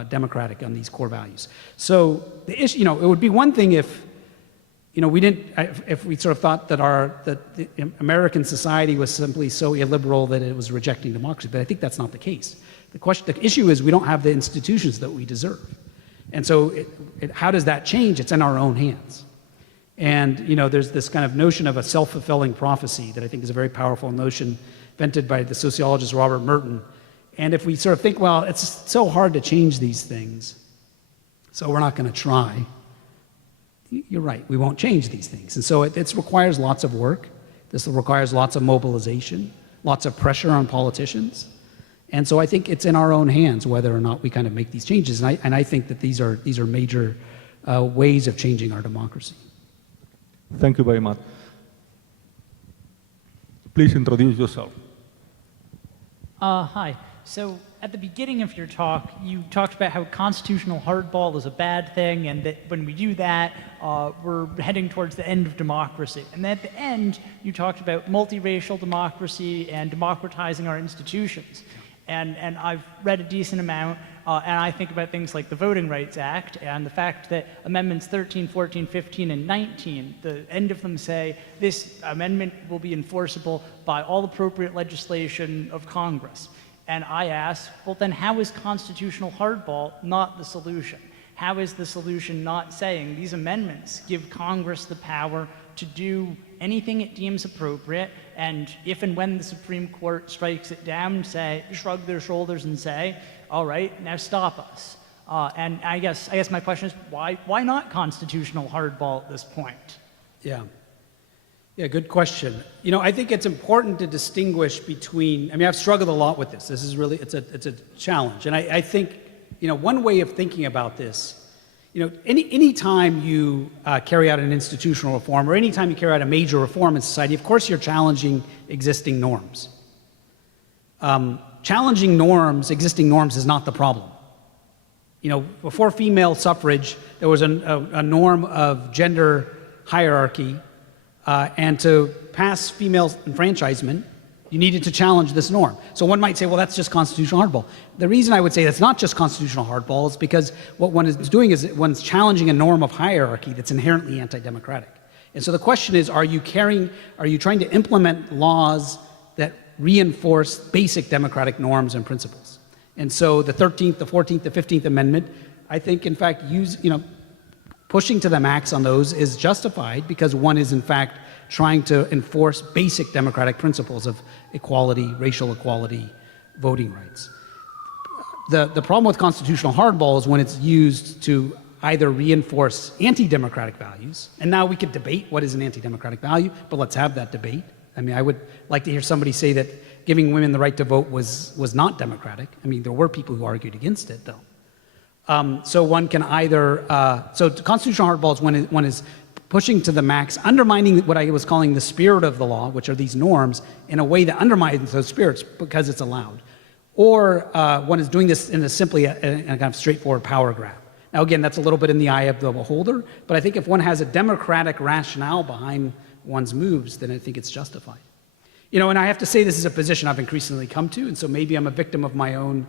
democratic on these core values. So the issue, it would be one thing if we sort of thought that the American society was simply so illiberal that it was rejecting democracy, but I think that's not the case. The issue is we don't have the institutions that we deserve. And so how does that change? It's in our own hands. And, there's this kind of notion of a self-fulfilling prophecy that I think is a very powerful notion invented by the sociologist Robert Merton. And if we sort of think, well, it's so hard to change these things, so we're not going to try. You're right, we won't change these things. And so it requires lots of work. This requires lots of mobilization, lots of pressure on politicians. And so I think it's in our own hands whether or not we kind of make these changes. And I think that these are major ways of changing our democracy. Thank you very much. Please introduce yourself. Hi. So at the beginning of your talk, you talked about how constitutional hardball is a bad thing and that when we do that, we're heading towards the end of democracy. And then at the end, you talked about multiracial democracy and democratizing our institutions. And I've read a decent amount, and I think about things like the Voting Rights Act and the fact that Amendments 13, 14, 15, and 19, the end of them say this amendment will be enforceable by all appropriate legislation of Congress. And I ask, well, then how is constitutional hardball not the solution? How is the solution not saying these amendments give Congress the power to do anything it deems appropriate, and if and when the Supreme Court strikes it down, shrug their shoulders and say, all right, now stop us. And I guess my question is, why not constitutional hardball at this point? Yeah, good question. I think it's important to distinguish between, I've struggled a lot with this. This is really, it's a challenge. And I think, one way of thinking about this, any time you carry out an institutional reform or any time you carry out a major reform in society, of course you're challenging existing norms. Challenging existing norms is not the problem. Before female suffrage, there was a norm of gender hierarchy, and to pass female enfranchisement, you needed to challenge this norm. So one might say, well, that's just constitutional hardball. The reason I would say that's not just constitutional hardball is because what one is doing is one's challenging a norm of hierarchy that's inherently anti-democratic. And so the question is, are you trying to implement laws that reinforce basic democratic norms and principles? And so the 13th, the 14th, the 15th Amendment, I think, in fact, pushing to the max on those is justified because one is, in fact, trying to enforce basic democratic principles of equality, racial equality, voting rights. The problem with constitutional hardball is when it's used to either reinforce anti-democratic values, and now we could debate what is an anti-democratic value, but let's have that debate. I would like to hear somebody say that giving women the right to vote was not democratic. There were people who argued against it, though. So one can either, so constitutional hardball is when one is pushing to the max, undermining what I was calling the spirit of the law, which are these norms, in a way that undermines those spirits because it's allowed. Or one is doing this in simply a kind of straightforward power grab. Now again, that's a little bit in the eye of the beholder, but I think if one has a democratic rationale behind one's moves, then I think it's justified. You know, and I have to say this is a position I've increasingly come to, and so maybe I'm a victim of my own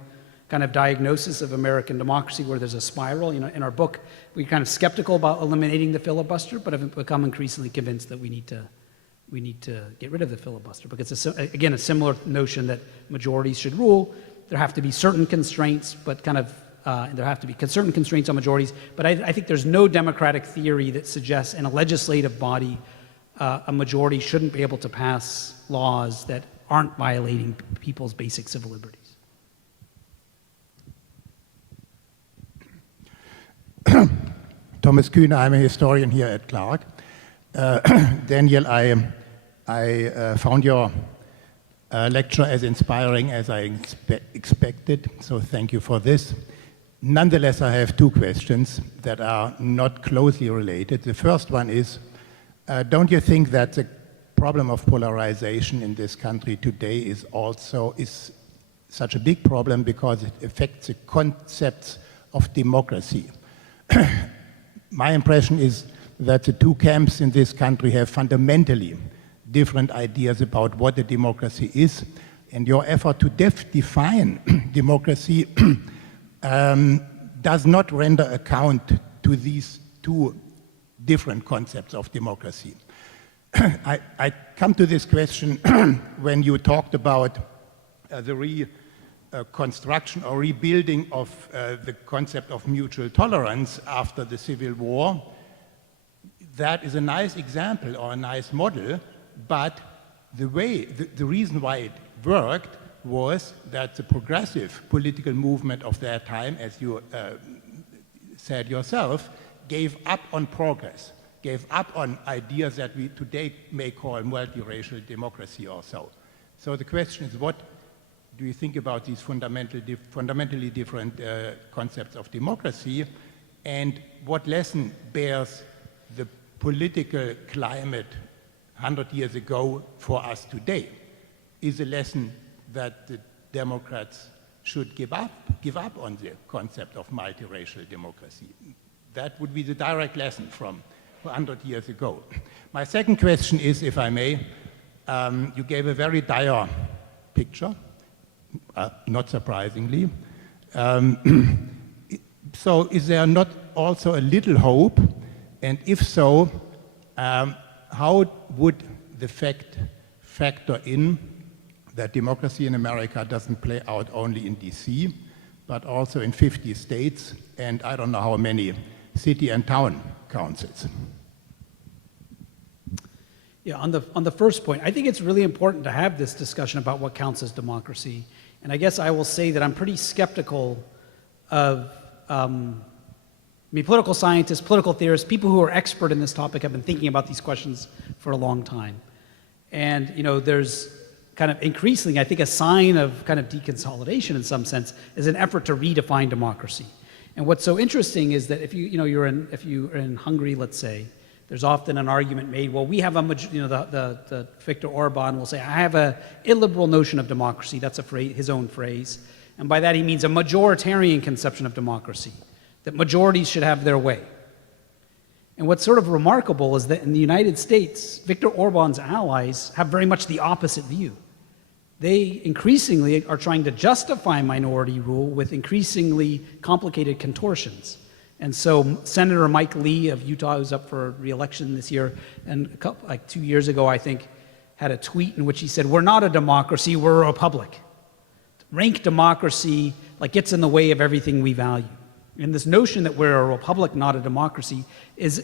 kind of diagnosis of American democracy where there's a spiral. You know, in our book, we're kind of skeptical about eliminating the filibuster, but I've become increasingly convinced that we need to get rid of the filibuster because it's, again, a similar notion that majorities should rule. There have to be certain constraints, but kind of, there have to be certain constraints on majorities, but I think there's no democratic theory that suggests in a legislative body a majority shouldn't be able to pass laws that aren't violating people's basic civil liberties. Thomas Kühne, I'm a historian here at Clark. Daniel, I found your lecture as inspiring as I expected, so thank you for this. Nonetheless, I have two questions that are not closely related. The first one is, don't you think that the problem of polarization in this country today is such a big problem because it affects the concepts of democracy? My impression is that the two camps in this country have fundamentally different ideas about what a democracy is, and your effort to define democracy does not render account to these two different concepts of democracy. I come to this question when you talked about the reconstruction or rebuilding of the concept of mutual tolerance after the Civil War. That is a nice example or a nice model, but the reason why it worked was that the progressive political movement of that time, as you said yourself, gave up on progress, gave up on ideas that we today may call multiracial democracy or so. So the question is, what do you think about these fundamentally different concepts of democracy, and what lesson bears the political climate 100 years ago for us today? Is a lesson that the Democrats should give up on the concept of multiracial democracy? That would be the direct lesson from 100 years ago. My second question is, if I may, you gave a very dire picture, not surprisingly. So is there not also a little hope? And if so, how would the factor in that democracy in America doesn't play out only in DC, but also in 50 states, and I don't know how many city and town councils? Yeah, on the first point, I think it's really important to have this discussion about what counts as democracy. And I guess I will say that I'm pretty skeptical of, political scientists, political theorists, people who are expert in this topic have been thinking about these questions for a long time. And, you know, there's kind of increasingly, I think, a sign of kind of deconsolidation in some sense is an effort to redefine democracy. And what's so interesting is that if you're in Hungary, let's say, there's often an argument made, well, we have the Viktor Orban will say, I have a illiberal notion of democracy. That's his own phrase. And by that he means a majoritarian conception of democracy, that majorities should have their way. And what's sort of remarkable is that in the United States, Viktor Orban's allies have very much the opposite view. They increasingly are trying to justify minority rule with increasingly complicated contortions. And so Senator Mike Lee of Utah, who's up for re-election this year, and like 2 years ago, I think, had a tweet in which he said, we're not a democracy, we're a republic. Rank democracy like gets in the way of everything we value. And this notion that we're a republic, not a democracy, is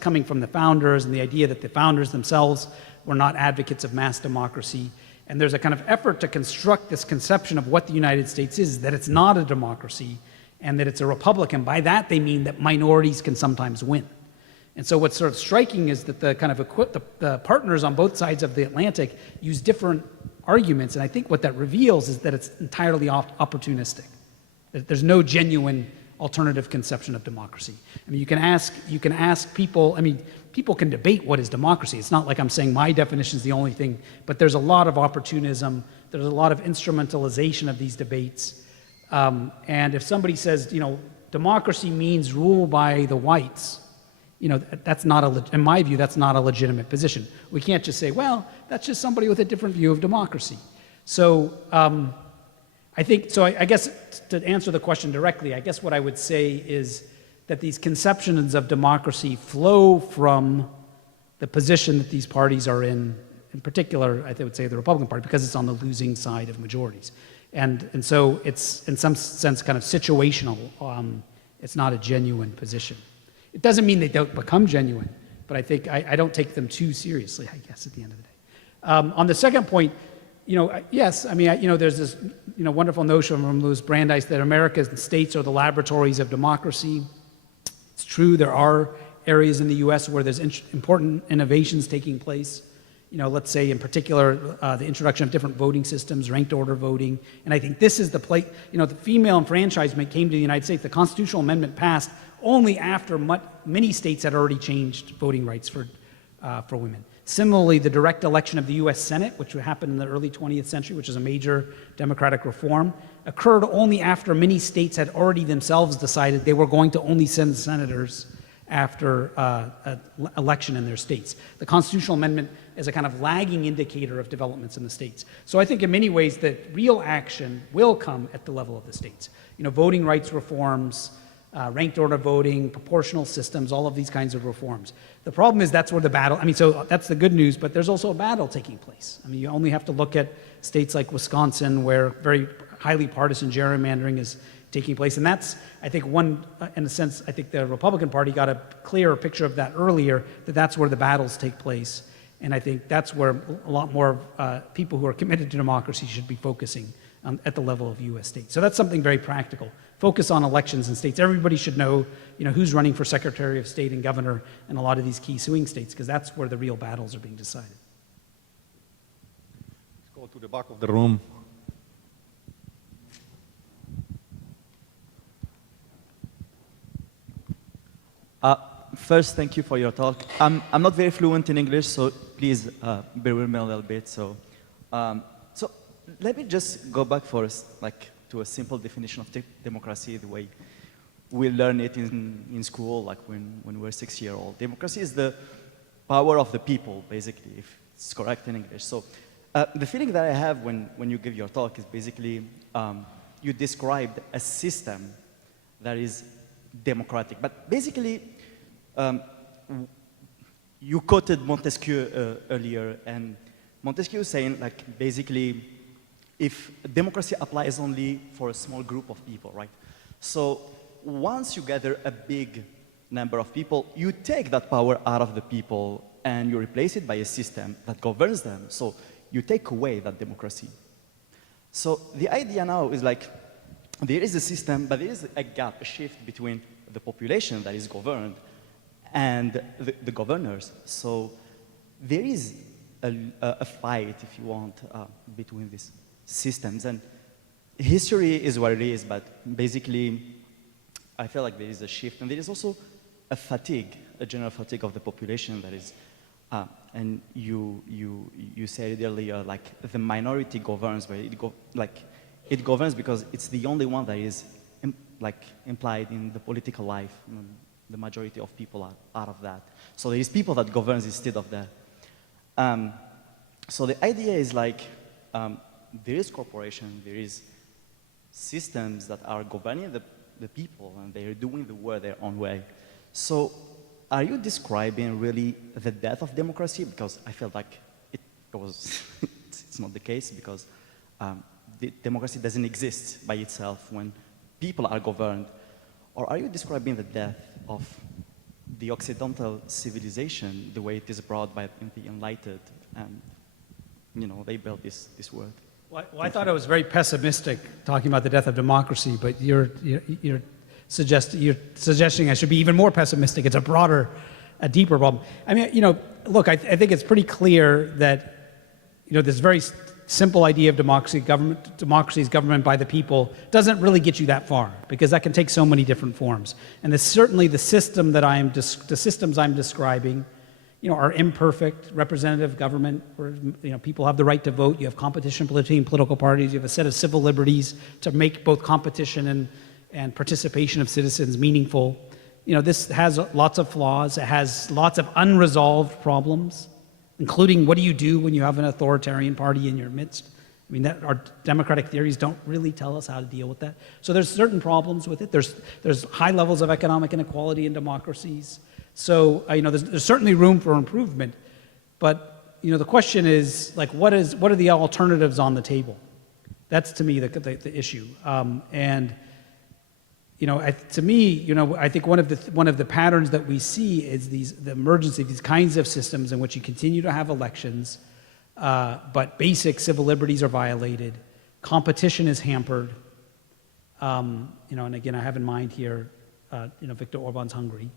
coming from the founders, and the idea that the founders themselves were not advocates of mass democracy. And there's a kind of effort to construct this conception of what the United States is, that it's not a democracy, and that it's a republic, and by that they mean that minorities can sometimes win. And so what's sort of striking is that the kind of the partners on both sides of the Atlantic use different arguments, and I think what that reveals is that it's entirely opportunistic, that there's no genuine alternative conception of democracy. I mean, you can ask people, people can debate what is democracy. It's not like I'm saying my definition is the only thing, but there's a lot of opportunism, there's a lot of instrumentalization of these debates. And if somebody says, democracy means rule by the whites, that's not in my view, that's not a legitimate position. We can't just say, well, that's just somebody with a different view of democracy. So I think, so I guess to answer the question directly, I guess what I would say is that these conceptions of democracy flow from the position that these parties are in particular, I would say the Republican Party, because it's on the losing side of majorities. And so it's, in some sense, kind of situational. It's not a genuine position. It doesn't mean they don't become genuine, but I think I don't take them too seriously, I guess, at the end of the day. On the second point, yes, I mean, there's this, wonderful notion from Louis Brandeis that America's states are the laboratories of democracy. It's true, there are areas in the US where there's important innovations taking place. Let's say in particular, the introduction of different voting systems, ranked order voting. And I think this is the place, the female enfranchisement came to the United States. The constitutional amendment passed only after many states had already changed voting rights for women. Similarly, the direct election of the US Senate, which happened in the early 20th century, which is a major democratic reform, occurred only after many states had already themselves decided they were going to only send senators after an election in their states. The constitutional amendment is a kind of lagging indicator of developments in the states. So I think in many ways that real action will come at the level of the states. Voting rights reforms, ranked order voting, proportional systems, all of these kinds of reforms. The problem is that's where the battle, so that's the good news, but there's also a battle taking place. You only have to look at states like Wisconsin where very highly partisan gerrymandering is taking place. And that's, I think, in a sense, I think the Republican Party got a clearer picture of that earlier, that's where the battles take place. And I think that's where a lot more people who are committed to democracy should be focusing at the level of US states. So that's something very practical. Focus on elections in states. Everybody should know, who's running for Secretary of State and Governor in a lot of these key swing states, because that's where the real battles are being decided. Let's go to the back of the room. First, thank you for your talk. I'm not very fluent in English, so please bear with me a little bit. So let me just go back first, to a simple definition of democracy, the way we learn it in school, like when we're 6-year-old. Democracy is the power of the people, basically, if it's correct in English. So the feeling that I have when you give your talk is basically you described a system that is democratic. But basically, you quoted Montesquieu earlier, and Montesquieu is saying, basically, if democracy applies only for a small group of people, right? So once you gather a big number of people, you take that power out of the people and you replace it by a system that governs them. So you take away that democracy. So the idea now is there is a system, but there is a gap, a shift between the population that is governed and the governors. So there is a fight, if you want, between these systems. And history is what it is, but basically, I feel like there is a shift. And there is also a fatigue, a general fatigue of the population that is, and you said it earlier, the minority governs, but it governs because it's the only one that is implied in the political life. The majority of people are out of that. So there is people that governs instead of that. So the idea is there is corporation, there is systems that are governing the people, and they are doing the work their own way. So are you describing really the death of democracy? Because I feel like it's not the case, because democracy doesn't exist by itself when people are governed. Or are you describing the death of the Occidental civilization, the way it is brought by the Enlightened, and they built this world? Well, I thought I was very pessimistic talking about the death of democracy, but you're suggesting I should be even more pessimistic. It's a deeper problem. Look, I think it's pretty clear that this very simple idea of democracy is government by the people doesn't really get you that far, because that can take so many different forms. And certainly the systems I'm describing, are imperfect, representative government, where people have the right to vote. You have competition between political parties. You have a set of civil liberties to make both competition and participation of citizens meaningful. you know, this has lots of flaws. It has lots of unresolved problems, including what do you do when you have an authoritarian party in your midst? I mean, our democratic theories don't really tell us how to deal with that. So there's certain problems with it. There's high levels of economic inequality in democracies. So, you know, there's certainly room for improvement. But, you know, the question is, like, what are the alternatives on the table? That's, to me, the issue. And, you know, to me, you know, I think one of the patterns that we see is the emergence of these kinds of systems in which you continue to have elections, but basic civil liberties are violated, competition is hampered. You know, and again, I have in mind here, you know, Viktor Orban's Hungary,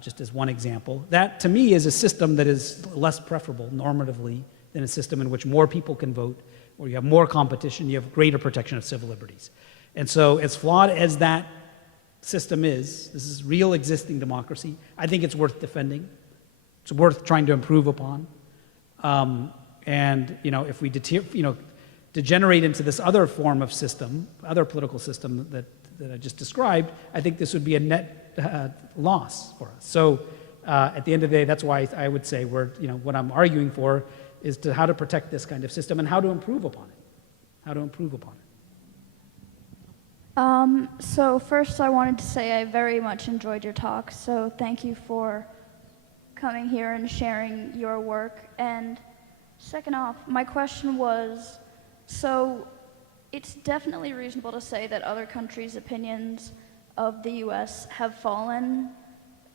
just as one example. That, to me, is a system that is less preferable normatively than a system in which more people can vote, where you have more competition, you have greater protection of civil liberties. And so, as flawed as that system is, this is real existing democracy, I think it's worth defending. It's worth trying to improve upon. And, you know, if we degenerate into this other form of system, other political system that I just described, I think this would be a net loss for us. So at the end of the day, that's why I would say what I'm arguing for is how to protect this kind of system and how to improve upon it. How to improve upon it. So first I wanted to say I very much enjoyed your talk, so thank you for coming here and sharing your work. And second off, my question was, so it's definitely reasonable to say that other countries' opinions of the US have fallen,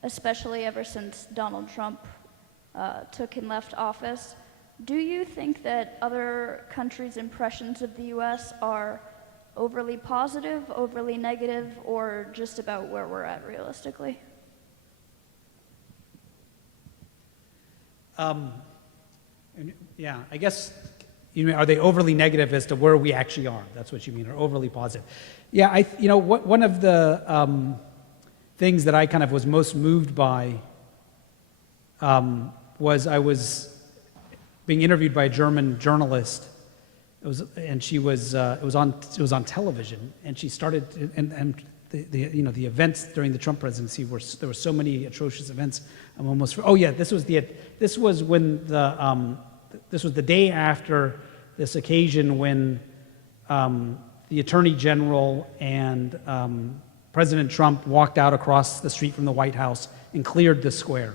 especially ever since Donald Trump took and left office. Do you think that other countries' impressions of the US are overly positive, overly negative, or just about where we're at realistically? Yeah, I guess, you mean, are they overly negative as to where we actually are? That's what you mean, or overly positive? Yeah, one of the things that I kind of was most moved by was I was being interviewed by a German journalist. It was on television, and she started, and the events during the Trump presidency there were so many atrocious events. I'm almost. Oh yeah, this was the day after this occasion when the Attorney General and President Trump walked out across the street from the White House and cleared the square.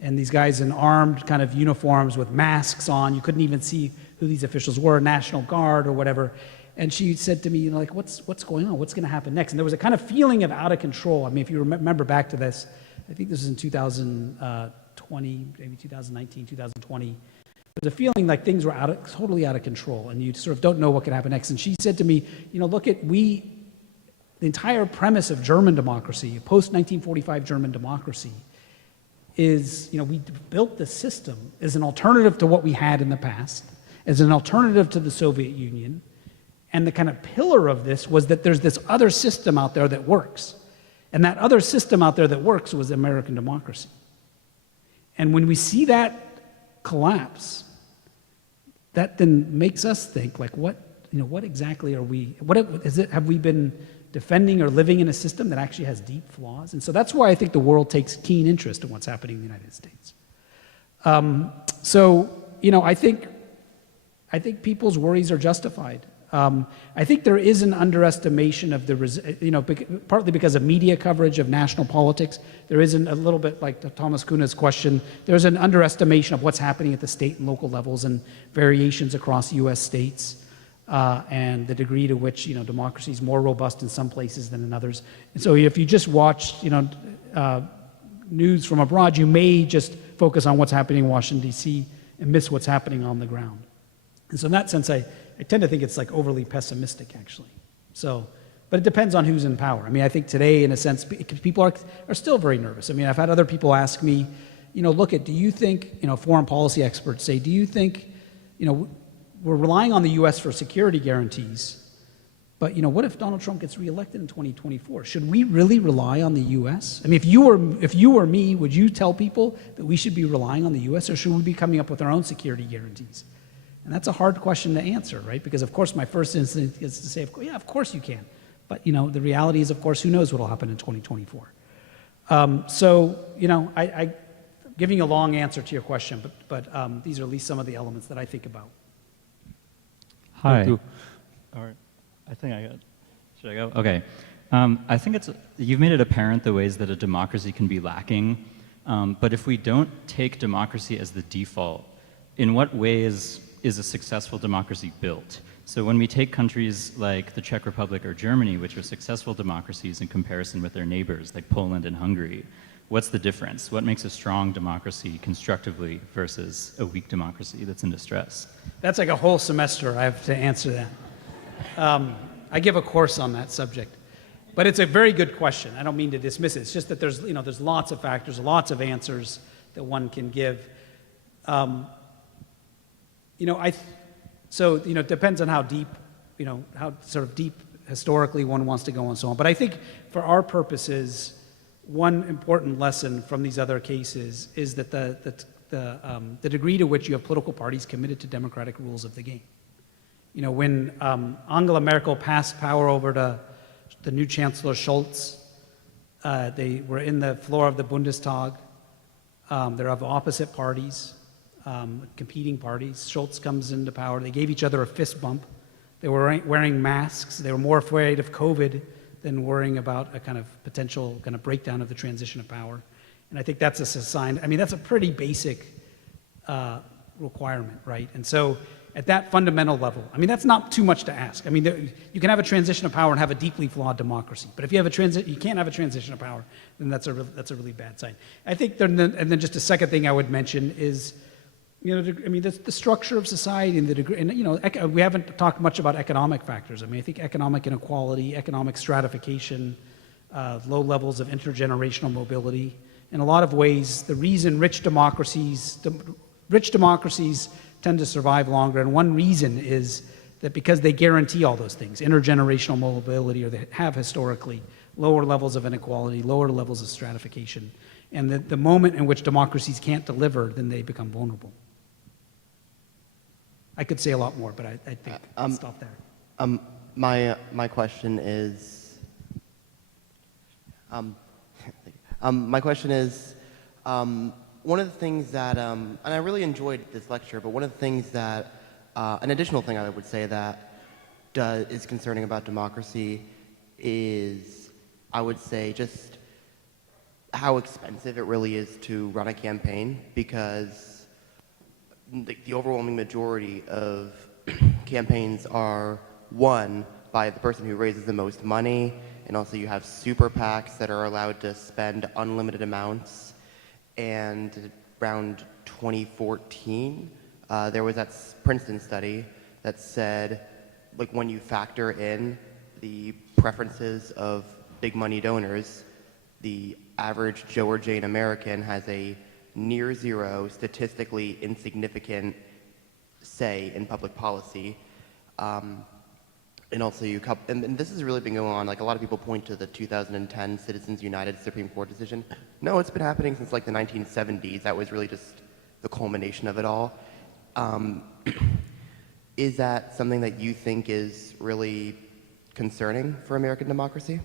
And these guys in armed kind of uniforms with masks on, you couldn't even see who these officials were, National Guard or whatever. And she said to me, you know, like, what's going on? What's going to happen next? And there was a kind of feeling of out of control. I mean, if you remember back to this, I think this was in 2020, maybe 2019, 2020. There's a feeling like things were totally out of control, and you sort of don't know what could happen next. And she said to me, you know, look the entire premise of German democracy, post-1945 German democracy, is, you know, we built the system as an alternative to what we had in the past, as an alternative to the Soviet Union. And the kind of pillar of this was that there's this other system out there that works. And that other system out there that works was American democracy. And when we see that collapse, that then makes us think, like, what exactly are we, have we been defending or living in a system that actually has deep flaws? And so that's why I think the world takes keen interest in what's happening in the United States. So, you know, I think people's worries are justified. I think there is an underestimation of partly because of media coverage of national politics. There isn't a little bit like Thomas Kuhne's question. There's an underestimation of what's happening at the state and local levels and variations across U.S. states. And the degree to which, you know, democracy is more robust in some places than in others. And so if you just watch, you know, news from abroad, you may just focus on what's happening in Washington, D.C. and miss what's happening on the ground. And so in that sense, I tend to think it's like overly pessimistic, actually. So, but it depends on who's in power. I mean, I think today, in a sense, people are still very nervous. I mean, I've had other people ask me, you know, do you think, you know, foreign policy experts say, do you think, you know, we're relying on the U.S. for security guarantees, but, you know, what if Donald Trump gets reelected in 2024? Should we really rely on the U.S.? I mean, if you were me, would you tell people that we should be relying on the U.S., or should we be coming up with our own security guarantees? And that's a hard question to answer, right? Because, of course, my first instinct is to say, yeah, of course you can. But, you know, the reality is, of course, who knows what will happen in 2024. So, you know, I'm giving you a long answer to your question, but these are at least some of the elements that I think about. Hi. Thank you. All right. I think I got. Should I go? Okay. I think you've made it apparent the ways that a democracy can be lacking. But if we don't take democracy as the default, in what ways is a successful democracy built? So when we take countries like the Czech Republic or Germany, which are successful democracies in comparison with their neighbors like Poland and Hungary, what's the difference? What makes a strong democracy constructively versus a weak democracy that's in distress? That's like a whole semester I have to answer that. I give a course on that subject. But it's a very good question. I don't mean to dismiss it. It's just that there's, you know, there's lots of factors, lots of answers that one can give. You know, so, you know, it depends on how deep, you know, how sort of deep historically one wants to go and so on. But I think for our purposes, one important lesson from these other cases is that the degree to which you have political parties committed to democratic rules of the game. You know, when Angela Merkel passed power over to the new Chancellor Scholz, they were in the floor of the Bundestag. They're of opposite parties, competing parties. Scholz comes into power. They gave each other a fist bump. They were wearing masks. They were more afraid of COVID than worrying about a kind of potential kind of breakdown of the transition of power. And I think that's a sign. I mean, that's a pretty basic requirement, right? And so at that fundamental level, I mean, that's not too much to ask. I mean, you can have a transition of power and have a deeply flawed democracy. But if you have you can't have a transition of power, then that's a really bad sign. I think, and then just a second thing I would mention is, you know, I mean, the structure of society and the degree, and you know, we haven't talked much about economic factors. I mean, I think economic inequality, economic stratification, low levels of intergenerational mobility. In a lot of ways, the reason rich democracies tend to survive longer, and one reason is that because they guarantee all those things, intergenerational mobility, or they have historically lower levels of inequality, lower levels of stratification, and the moment in which democracies can't deliver, then they become vulnerable. I could say a lot more, but I think I'll stop there. My question is, one of the things that, and I really enjoyed this lecture, but one of the things that, an additional thing I would say that is concerning about democracy is, I would say, just how expensive it really is to run a campaign, because the overwhelming majority of campaigns are won by the person who raises the most money, and also you have super PACs that are allowed to spend unlimited amounts. And around 2014, there was that Princeton study that said, like, when you factor in the preferences of big money donors, the average Joe or Jane American has a near zero, statistically insignificant say in public policy. And also and this has really been going on, like a lot of people point to the 2010 Citizens United Supreme Court decision. No, it's been happening since like the 1970s. That was really just the culmination of it all. Is that something that you think is really concerning for American democracy?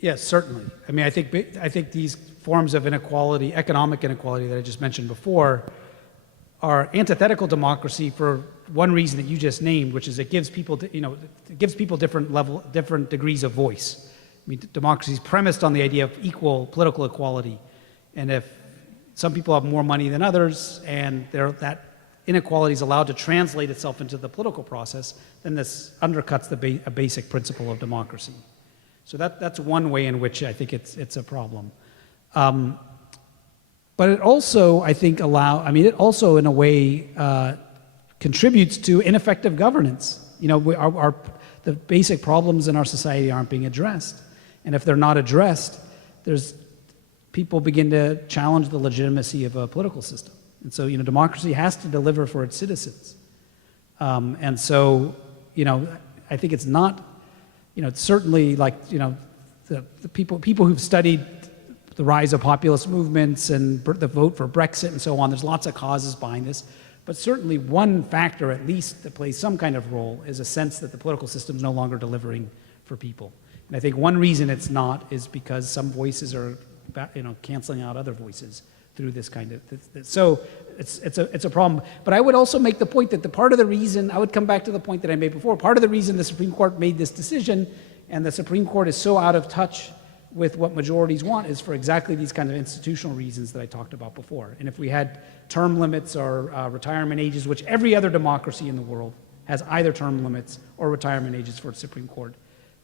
Yes, certainly. I mean, I think these forms of inequality, economic inequality that I just mentioned before, are antithetical democracy for one reason that you just named, which is it gives people, it gives people different degrees of voice. I mean, democracy is premised on the idea of equal political equality, and if some people have more money than others, and that inequality is allowed to translate itself into the political process, then this undercuts a basic principle of democracy. So that's one way in which I think it's a problem. But it also, I think, it also in a way contributes to ineffective governance. You know, the basic problems in our society aren't being addressed. And if they're not addressed, people begin to challenge the legitimacy of a political system. And so, you know, democracy has to deliver for its citizens. And so, you know, I think it's not, you know, it's certainly like, you know, the people who've studied the rise of populist movements and the vote for Brexit and so on, there's lots of causes behind this. But certainly one factor, at least, that plays some kind of role is a sense that the political system is no longer delivering for people. And I think one reason it's not is because some voices are, canceling out other voices through this kind of, so it's a problem. But I would also make the point that the part of the reason, I would come back to the point that I made before, part of the reason the Supreme Court made this decision and the Supreme Court is so out of touch with what majorities want is for exactly these kind of institutional reasons that I talked about before. And if we had term limits or retirement ages, which every other democracy in the world has either term limits or retirement ages for the Supreme Court,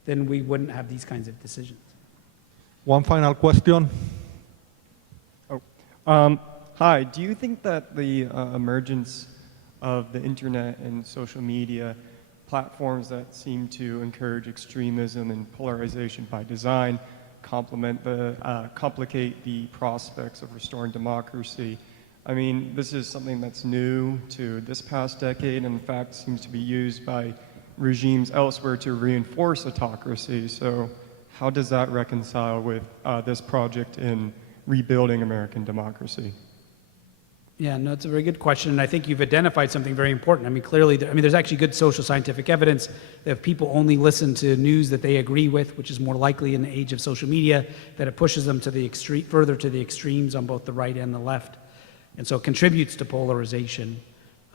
then we wouldn't have these kinds of decisions. One final question. Hi, do you think that the emergence of the internet and social media platforms that seem to encourage extremism and polarization by design complicate the prospects of restoring democracy? I mean, this is something that's new to this past decade, and in fact seems to be used by regimes elsewhere to reinforce autocracy. So how does that reconcile with this project in rebuilding American democracy? Yeah, no, it's a very good question, and I think you've identified something very important. I mean, clearly, there's actually good social scientific evidence that if people only listen to news that they agree with, which is more likely in the age of social media, that it pushes them to the further to the extremes on both the right and the left, and so it contributes to polarization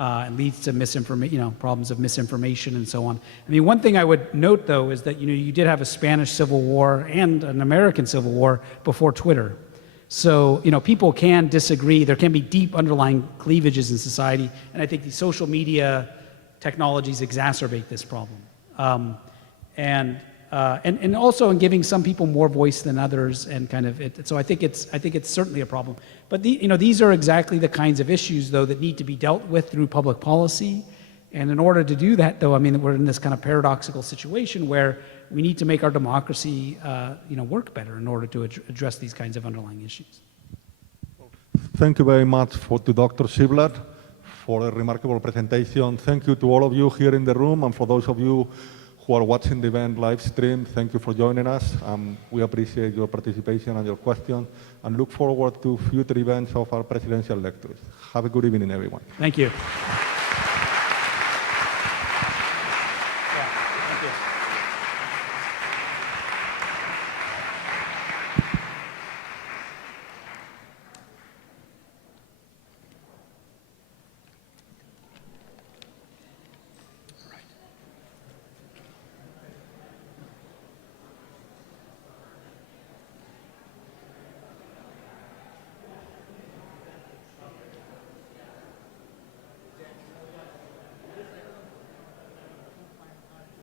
and leads to misinformation, problems of misinformation and so on. I mean, one thing I would note though is that you did have a Spanish Civil War and an American Civil War before Twitter. So, people can disagree. There can be deep underlying cleavages in society, and I think the social media technologies exacerbate this problem. And also in giving some people more voice than others, and so I think it's certainly a problem. But these are exactly the kinds of issues, though, that need to be dealt with through public policy. And in order to do that, though, we're in this kind of paradoxical situation where we need to make our democracy, work better in order to address these kinds of underlying issues. Thank you very much to Dr. Ziblatt for a remarkable presentation. Thank you to all of you here in the room, and for those of you who are watching the event live stream, thank you for joining us. We appreciate your participation and your questions, and look forward to future events of our presidential lectures. Have a good evening, everyone. Thank you.